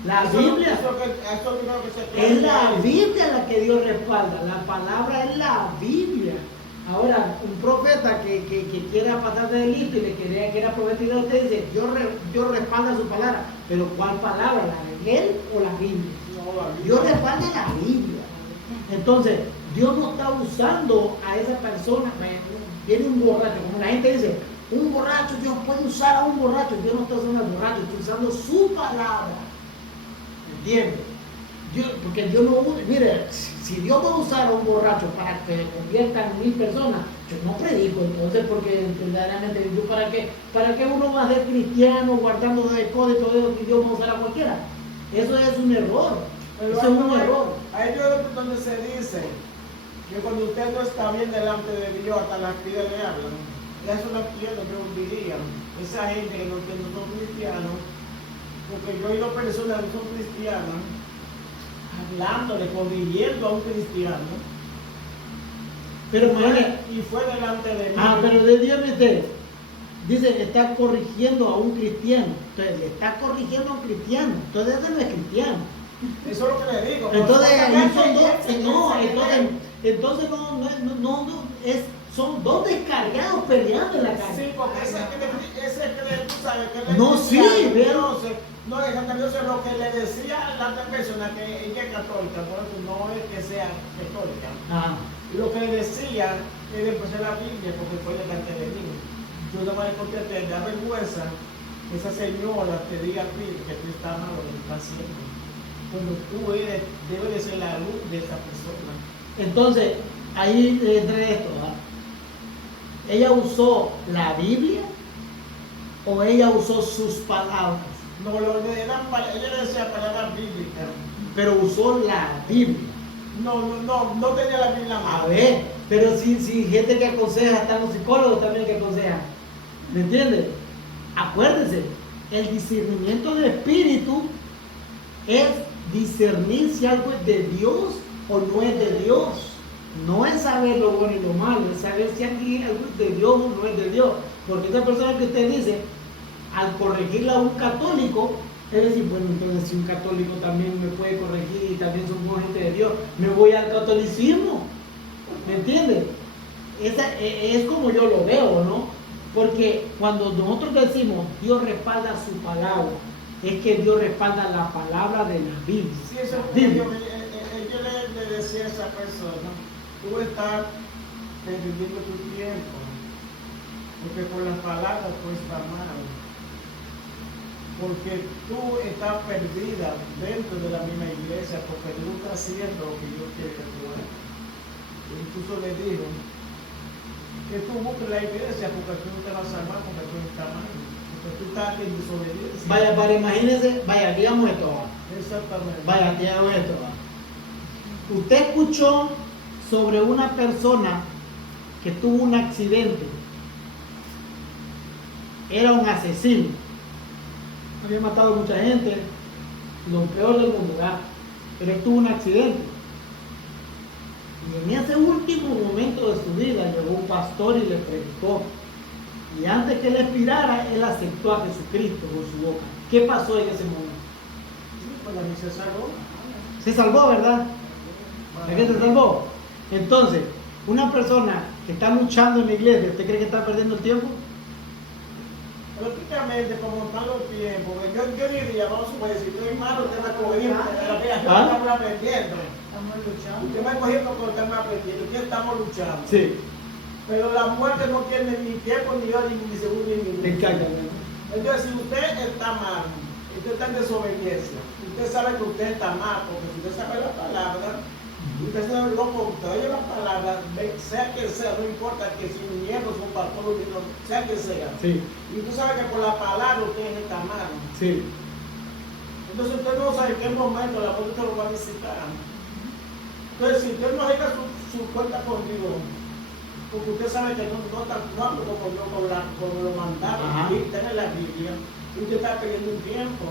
La Biblia. Eso creo que se Es la Biblia la que Dios respalda. La palabra es la Biblia. Ahora, un profeta que quiera pasar de listo y le quiera profetizar a usted dice, Dios respalda su palabra. Pero ¿cuál palabra? ¿La de él o la Biblia? No, la Biblia. Dios respalda la Biblia. Entonces, Dios no está usando a esa persona. Viene un borracho, como la gente dice, un borracho, Dios puede usar a un borracho. Dios no está usando al borracho, está usando su palabra. ¿Entiendes? Porque Dios no usa, mire, si Dios va a usar a un borracho para que se convierta en 1000 personas, yo no predico entonces, porque verdaderamente, ¿para qué uno va a ser cristiano guardando de código y todo eso que Dios va a usar a cualquiera? Eso es un error. Pero Eso es un error. Hay es donde se dice que cuando usted no está bien delante de Dios, hasta las piedras le hablan. Eso es lo que yo diría. Esa gente que no son cristianos, porque yo he oído personas que son cristianas hablándole, corrigiendo a un cristiano. Pero imagínate, Y fue delante de mí. pero de Dios dice que está corrigiendo a un cristiano. Entonces, le está corrigiendo a un cristiano. Entonces, ese no es cristiano. Eso es lo que le digo. Entonces, son dos descargados peleando en la calle. Sí, porque ese que tú sabes que No, sí, vean. No, es que lo que le decía a la otra persona que ella es católica, por eso no es que sea católica. Ah, Lo que le decía es de empezar la Biblia porque fue delante de mí. Yo no me contesté, da vergüenza que esa señora te diga a ti que tú estás mal lo que estás haciendo. Cuando tú debes de ser la luz de esa persona. entonces, ahí entre esto, ¿verdad? ¿Ella usó la Biblia o ella usó sus palabras? No, ella decía palabras bíblicas. Pero usó la Biblia. No tenía la Biblia en la mano. A ver, pero si gente que aconseja, están los psicólogos también que aconsejan. ¿Me entiendes? Acuérdense, el discernimiento de espíritu es discernir si algo es de Dios o no es de Dios. No es saber lo bueno y lo malo, es saber si algo es de Dios o no es de Dios. Porque esa persona que usted dice, al corregirla a un católico, es decir, bueno, entonces si un católico también me puede corregir y también somos gente de Dios, me voy al catolicismo. ¿Me entiendes? Es como yo lo veo, ¿no? Porque cuando nosotros decimos Dios respalda su palabra, es que Dios respalda la palabra de la Biblia. Sí, eso es lo que yo le decía a esa persona. Tú estás perdiendo tu tiempo, porque con las palabras tú estás mal. Porque tú estás perdida dentro de la misma iglesia, porque tú estás haciendo lo que Dios quiere que tú hagas. Incluso le digo que tú busques la iglesia porque tú no te vas a salvar, porque tú estás mal, porque tú estás en desobediencia. Vaya, para imagínense, vaya, digamos esto. Exactamente. Vaya, digamos esto. Usted escuchó sobre una persona que tuvo un accidente. Era un asesino. Había matado a mucha gente, lo peor del mundo, ¿verdad? Pero él tuvo un accidente. Y en ese último momento de su vida llegó un pastor y le predicó. Y antes que él expirara, él aceptó a Jesucristo con su boca. ¿Qué pasó en ese momento? Sí, pues la misa se salvó. Se salvó, ¿verdad? ¿De qué se salvó? Entonces, una persona que está luchando en la iglesia, ¿usted cree que está perdiendo el tiempo? Prácticamente, como están los tiempos, yo diría, vamos a suponer, si tú eres malo, usted me ha cogido, ¿Ah? estamos aprendiendo. Estamos luchando. Usted me ha cogido porque estamos aprendiendo, ¿qué estamos luchando? Sí. Pero la muerte no tiene ni tiempo, ni hora, ni segundo, ni minuto. Exactamente. Entonces, si usted está mal, usted está en desobediencia, usted sabe que usted está mal, porque si usted sabe la palabra, usted sabe lo contrario de la palabra, sea quien sea, no importa que si un miembro, si un pastor, sea quien sea. Sí, Y usted sabe que por la palabra usted está mal. sí. Entonces usted no sabe en qué momento la muerte lo va a visitar. Entonces, si usted no arregla su cuenta con Dios, porque usted sabe que no está actuando como lo mandaron, y está en la Biblia, usted está perdiendo un tiempo.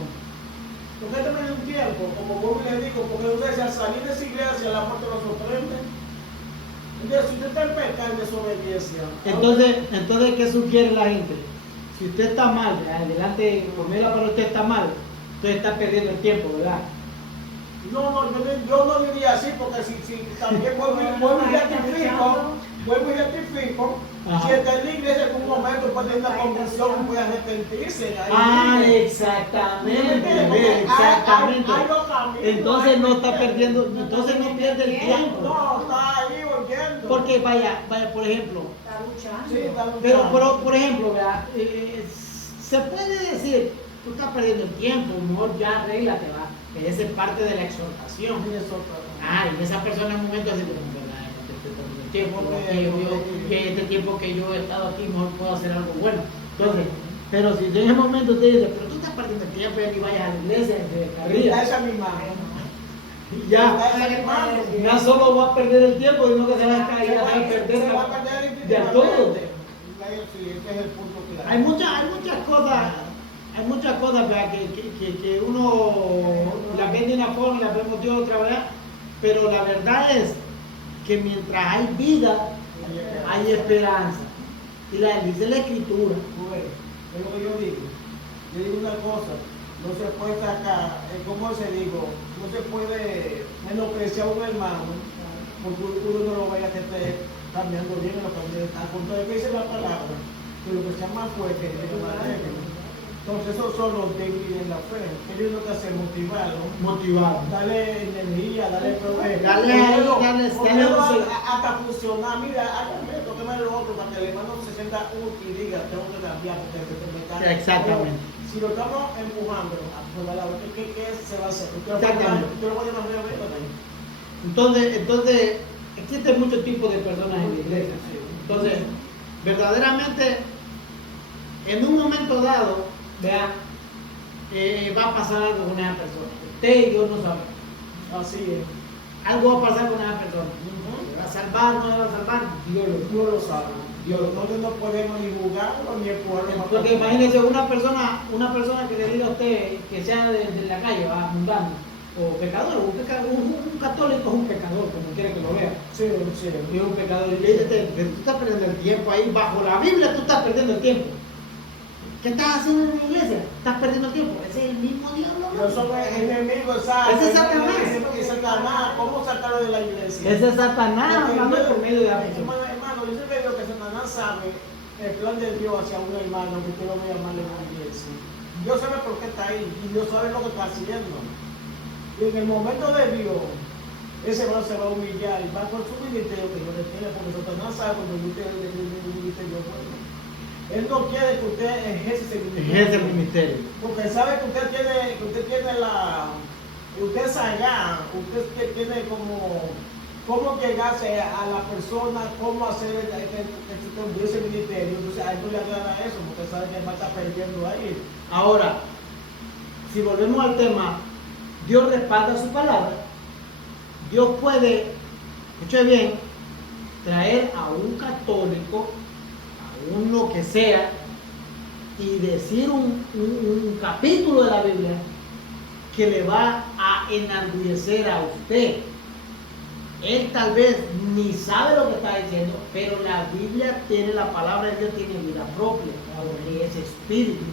¿Por qué está perdiendo un tiempo? Como vos le digo, porque usted al salir de esa iglesia la muerte lo sorprende. Entonces, si usted está en pecado y desobediencia, Entonces, ¿qué sugiere la gente? Si usted está mal, ¿verdad? Delante, por medio de la palabra usted está mal, usted está perdiendo el tiempo, ¿verdad? yo no diría así, porque si también vuelvo y rectifico, Ajá. si está en la iglesia en un momento puede tener una convicción, puede arrepentirse. Ahí Exactamente, Porque exactamente. hay los caminos, Entonces hay no está los perdiendo, entonces no pierde el tiempo. No, está ahí oyendo. Porque vaya, por ejemplo, Está luchando. Sí, está luchando. pero por ejemplo, ¿verdad? Se puede decir, tú estás perdiendo el tiempo, mejor ya arréglate, va. Esa es parte de la exhortación. Sí, eso está. Y esa persona en un momento así, como, ¿verdad? Te estoy perdiendo el tiempo, que este tiempo que yo he estado aquí, mejor puedo hacer algo bueno. Entonces, pero si en ese momento te dice, pero tú estás perdiendo el tiempo, ya ni vayas a la iglesia, de carrilla. Esa es mi mano. Ya solo va a perder el tiempo, sino que se va a caer, a perder de a todo. Hay muchas cosas ¿verdad? Que uno las ve de una forma y las vemos de otra, ¿verdad? Pero la verdad es que mientras hay vida, hay esperanza. Y la dice la escritura. Es lo que yo digo. Yo digo una cosa, no se puede sacar, ¿cómo se digo? No se puede menospreciar a un hermano, porque uno no lo vaya a estar cambiando bien en lo que está con todo. ¿Qué dice la palabra? Que lo que sea más fuerte es lo más débil. Entonces esos son los débiles en la fe. Ellos lo que hacen es motivarlo. Darle energía, darle hasta funcionar. Mira, tóqueme lo otro para que el hermano se sienta útil y diga, tengo que cambiar porque me está. Exactamente. Si lo estamos empujando a probar la otra, ¿qué se va a hacer? Exactamente. Yo lo voy a llamar Entonces, existen muchos tipos de personas en la iglesia. Entonces, verdaderamente, en un momento dado, vea, va a pasar algo con esa persona. Usted y Dios no saben. Así es. Algo va a pasar con esa persona. ¿Va a salvar o no va a salvar? Dios lo sabe. Nosotros no podemos ni jugarlo ni empujarlo. Porque imagínese una persona que le diga a usted que sea de la calle, mundano, o pecador, un católico es un pecador, como quiera que lo vea. Sí. Y es un pecador. Y le dice, pero tú estás perdiendo el tiempo ahí, bajo la Biblia tú estás perdiendo el tiempo. ¿Qué estás haciendo en la iglesia? Estás perdiendo el tiempo. Ese es el mismo diablo. Yo soy enemigo, ¿sabes? Ese es Satanás. Ese es Satanás. ¿Cómo sacarlo de la iglesia? Ese es Satanás hablando por medio de la persona. Hermano, yo siempre digo que Satanás sabe el plan de Dios hacia un hermano que usted lo vea mal en la iglesia. Dios sabe por qué está ahí y Dios sabe lo que está haciendo. Y en el momento de Dios, ese hermano se va a humillar y va por su ministerio que Dios le tiene, porque Satanás sabe cuando el ministerio bueno. Él no quiere que usted ejerce el ministerio. Porque sabe que usted tiene usted es allá, usted tiene cómo llegarse a la persona, cómo hacer que ese ministerio. Entonces a él no le agrada eso, porque sabe que él va a estar perdiendo ahí. Ahora, si volvemos al tema, Dios respalda su palabra. Dios puede, escuche bien, traer a un católico, uno que sea, y decir un capítulo de la Biblia que le va a enorgullecer a usted. Él tal vez ni sabe lo que está diciendo, pero la Biblia tiene, la palabra de Dios tiene vida propia, porque es espíritu.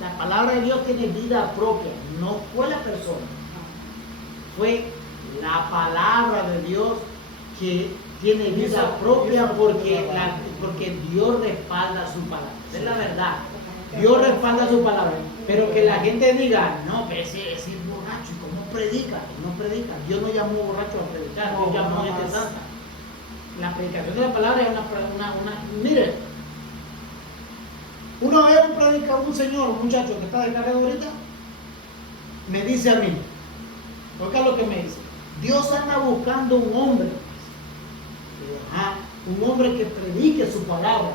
La palabra de Dios tiene vida propia, no fue la persona, fue la palabra de Dios que tiene vida propia porque Dios respalda su palabra. Esa es la verdad. Dios respalda su palabra. Pero que la gente diga, no, pero ese es borracho, ¿y cómo predica? No predica. Dios no llamó borracho a predicar, Dios llamó a gente santa. La predicación de la palabra es mire, una vez un señor, un muchacho que está de carrera ahorita, me dice a mí, oiga lo que me dice, Dios anda buscando un hombre que predique su palabra.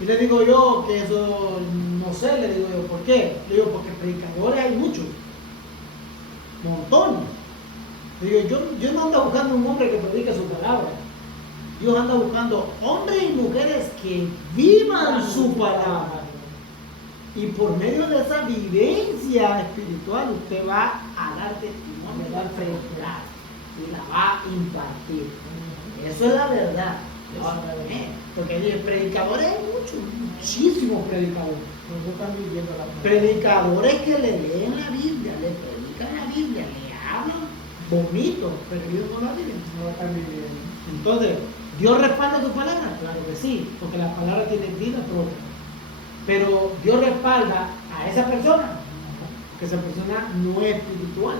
Y le digo yo que eso no sé, le digo yo, ¿por qué? Le digo, porque predicadores hay muchos, montones. Le digo, yo no ando buscando un hombre que predique su palabra. Dios anda buscando hombres y mujeres que vivan su palabra. Y por medio de esa vivencia espiritual usted va a dar testimonio, va a predicar. y la va a impartir. Eso es la verdad. Porque hay predicadores, hay muchísimos predicadores. No están viviendo la palabra. Predicadores que le leen la Biblia, le predican la Biblia, le hablan bonito, pero ellos no la viven. No la están viviendo. Entonces, ¿Dios respalda tu palabra? Claro que sí, porque la palabra tiene vida propia. Pero Dios respalda a esa persona, porque esa persona no es espiritual.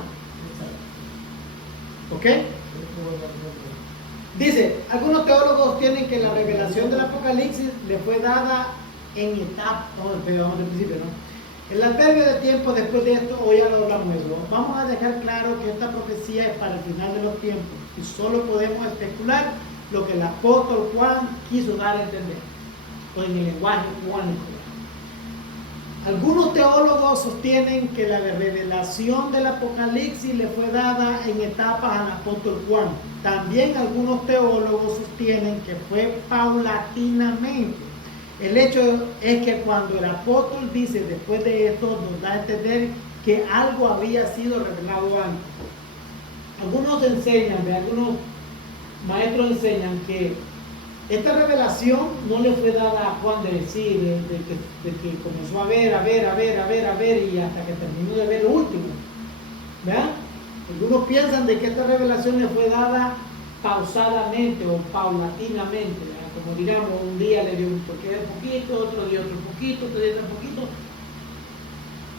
¿Ok? Dice, algunos teólogos tienen que la revelación del Apocalipsis le fue dada en etapa, vamos del principio, ¿no? En la pérdida de tiempo después de esto, hoy ya lo hablamos eso. Vamos a dejar claro que esta profecía es para el final de los tiempos y solo podemos especular lo que el apóstol Juan quiso dar a entender, o en el lenguaje juánico. Algunos teólogos sostienen que la revelación del Apocalipsis le fue dada en etapas al apóstol Juan. También algunos teólogos sostienen que fue paulatinamente. El hecho es que cuando el apóstol dice después de esto, nos da a entender que algo había sido revelado antes. Algunos enseñan, algunos maestros enseñan que esta revelación no le fue dada a Juan de decir, de que comenzó a ver y hasta que terminó de ver lo último. ¿Verdad? Algunos piensan de que esta revelación le fue dada pausadamente o paulatinamente, ¿verdad? Como digamos, un día le dio un poquito, otro día otro poquito, otro día otro poquito.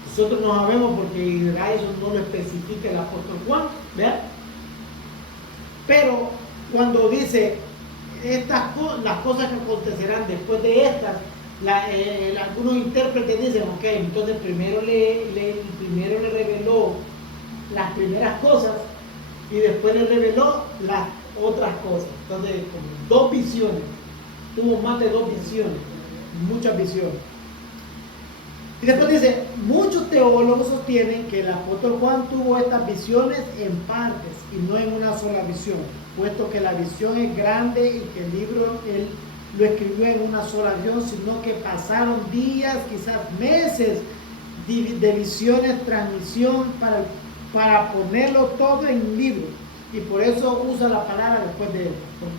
Nosotros no sabemos porque a eso no lo especifica el apóstol Juan, ¿verdad? Pero cuando dice las cosas que acontecerán después de estas, algunos intérpretes dicen, ok, entonces primero le reveló las primeras cosas y después le reveló las otras cosas. Entonces, como dos visiones, tuvo más de dos visiones, muchas visiones. Y después dice, muchos teólogos sostienen que el apóstol Juan tuvo estas visiones en partes y no en una sola visión, puesto que la visión es grande y que el libro él lo escribió en una sola visión, sino que pasaron días, quizás meses de visiones, transmisión para ponerlo todo en un libro. Y por eso usa la palabra después de esto.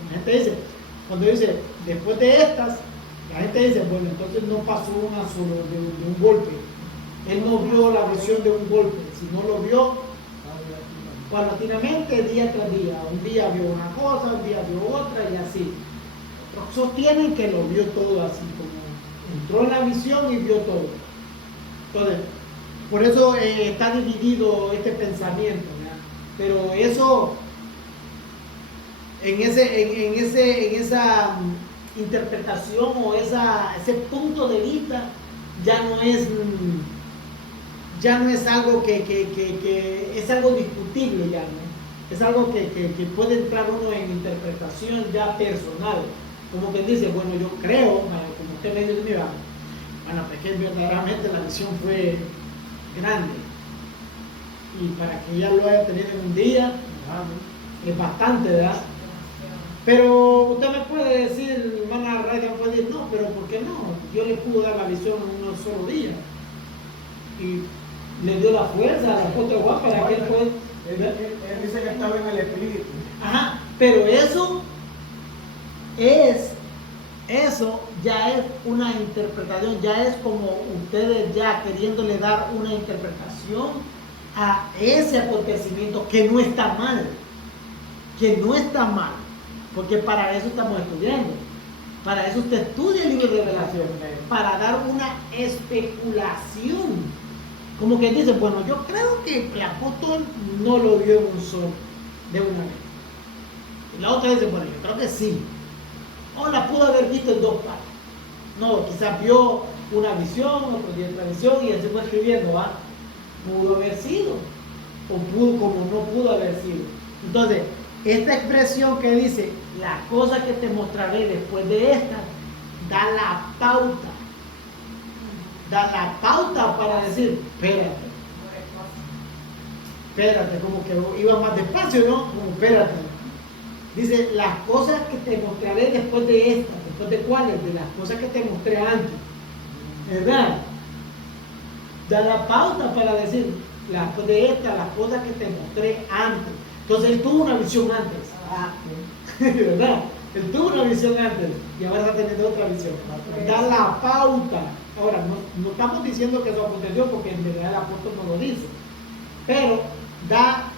La gente dice, cuando dice después de estas, la gente dice, bueno, entonces no pasó una solo de un golpe. Él no vio la visión de un golpe, sino lo vio paulatinamente, día tras día. Un día vio una cosa, un día vio otra y así. Otros sostienen que lo vio todo así, como entró en la visión y vio todo. Entonces, por eso está dividido este pensamiento, ¿verdad? Pero eso, en esa interpretación o ese punto de vista ya no es algo que es algo discutible ya, ¿no? Es algo que puede entrar uno en interpretación ya personal, como que dice, bueno, yo creo, como usted me dice, mira, bueno, pues que verdaderamente la visión fue grande y para que ella lo haya tenido en un día es bastante, ¿verdad? Pero usted me puede decir, hermana Raya puede decir, no, pero ¿por qué no? Yo le pude dar la visión en un solo día. Y le dio la fuerza al apóstol Juan para que él pueda. Él dice que estaba en el espíritu. Ajá, pero eso ya es una interpretación, ya es como ustedes ya queriéndole dar una interpretación a ese acontecimiento que no está mal. Porque para eso estamos estudiando. Para eso usted estudia el libro de Revelación. Para dar una especulación. Como que dice, bueno, yo creo que el apóstol no lo vio en un solo, de una vez. Y la otra dice, bueno, yo creo que sí. O la pudo haber visto en dos partes. No, quizás vio una visión, otro día otra visión y él se fue escribiendo, ¿va? Pudo haber sido. O pudo como no pudo haber sido. Entonces, esta expresión que dice, la cosa que te mostraré después de esta, da la pauta. Da la pauta para decir, espérate, como que iba más despacio, ¿no? Como espérate. Dice, las cosas que te mostraré después de esta, ¿después de cuáles? De las cosas que te mostré antes. ¿Verdad? Da la pauta para decir, después de esta, las cosas que te mostré antes. Entonces él tuvo una visión antes, Ah, ¿verdad? Él tuvo una visión antes y ahora está teniendo otra visión. Da la pauta. Ahora, no estamos diciendo que eso aconteció porque en realidad el apóstol no lo dice, pero da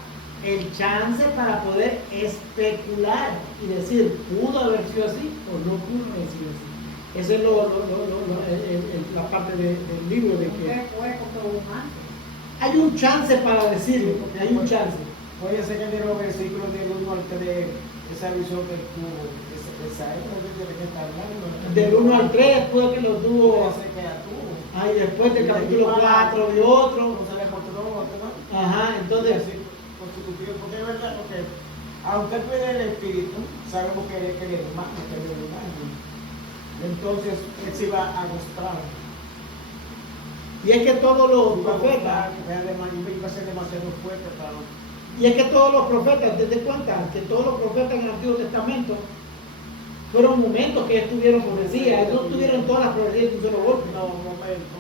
el chance para poder especular y decir, pudo haber sido así o no pudo haber sido así. Esa es la parte del libro de que ¿qué fue porque hubo un antes? hay un chance para decirlo, porque hay un chance. Puede ser que de los versículos del 1 al 3, esa visión que tuvo, esa época de que está hablando. Del 1 al 3, puede que lo tuvo. Puede ser que la tuvo. Y después del capítulo 4 y otro. No se le mostró otro, ¿no? Ajá, entonces. Así, consecutivo, porque es verdad, porque aunque él cuide el espíritu, sabemos que él es humano, que él es humano. Entonces, él se iba a mostrar. Y es que todos los Iba a profetas. mostrar, iba a ser demasiado fuerte para Y es que todos los profetas, desde cuenta que todos los profetas en el Antiguo Testamento fueron momentos que estuvieron profecías, no tuvieron todas las profecías de un solo golpe. no, un momento.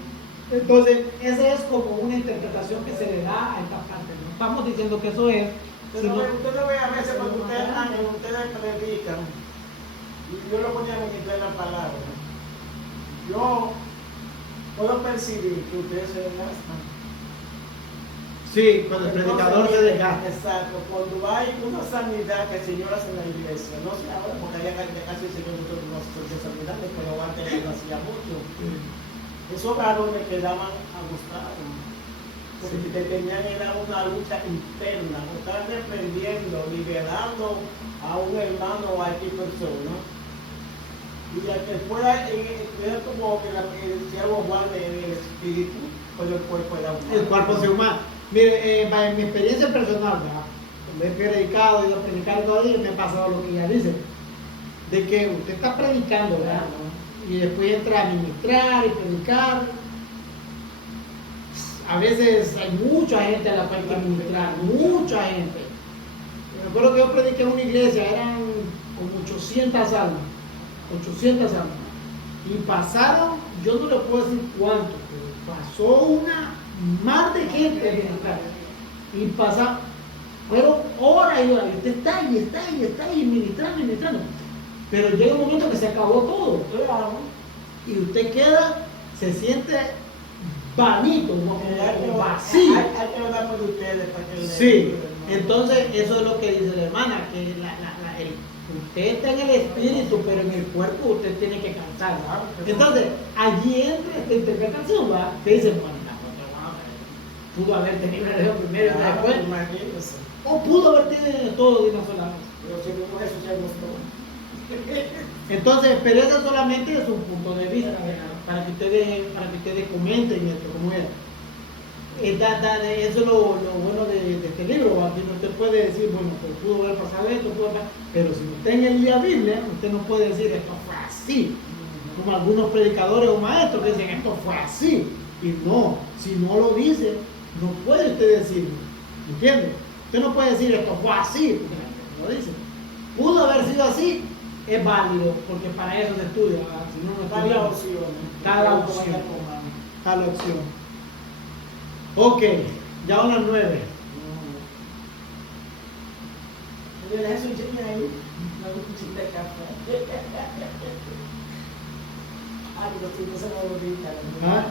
Entonces, esa es como una interpretación que se le da a esta parte. No estamos diciendo que eso es, Pero sino ustedes ven a veces cuando ustedes predican, y yo lo ponía a meditar la palabra, yo puedo percibir que ustedes se desgastan. sí, cuando el predicador se desgasta. Exacto, cuando hay una sanidad que el Señor hace en la iglesia, no sé ahora, porque ya casi el Señor no hace sanidades, pero antes lo hacía mucho. Esos varones quedaban agustados, porque si te tenían era una lucha interna, no estaban reprendiendo, liberando a un hermano o a X persona. Y al que fuera, era como que el siervo guarde el espíritu, pues el cuerpo era humano. El cuerpo se humano. Mire, en mi experiencia personal, ¿verdad? Cuando he predicado, he ido a predicar todavía, me ha pasado lo que ella dice, de que usted está predicando, ¿verdad? Y después entra a ministrar y predicar. A veces hay mucha gente a la cual hay que ministrar, mucha gente. Me acuerdo que yo prediqué en una iglesia, eran como 800 almas, 800 almas. Y pasaron, yo no le puedo decir cuánto, pero pasó una mar de gente a ministrar. Y pasaron, fueron horas y horas, y usted está ahí, ministrando. Pero llega un momento que se acabó todo. Y usted queda, se siente vanito, vacío. Hay que orar por ustedes para que Sí, entonces eso es lo que dice la hermana, que usted está en el espíritu, pero en el cuerpo usted tiene que cantar. Entonces, allí entra esta interpretación, ¿va? Que dice, bueno, pudo haber tenido una región primero y una después, Imagínense. o pudo haber tenido todo de una sola vez. Pero si no eso se mostró. Entonces, pero eso solamente es un punto de vista, para que ustedes comenten esto, como era. Eso es lo bueno de este libro, aquí usted puede decir, bueno, pues pudo haber pasado esto, pero si usted en el día Biblia, usted no puede decir esto fue así, como algunos predicadores o maestros que dicen esto fue así, y no, si no lo dice, no puede usted decirlo, ¿entiende? Usted no puede decir esto fue así, porque la gente no lo dice. Pudo haber sido así, es válido, porque para eso se estudia, ¿verdad? Si no, no estudiamos. Cada opción. Cada opción. Ok, ya son las 9. Yo le dejo un chisme ahí, un chisme de café. Ay, no se me olvida. ¿Ah?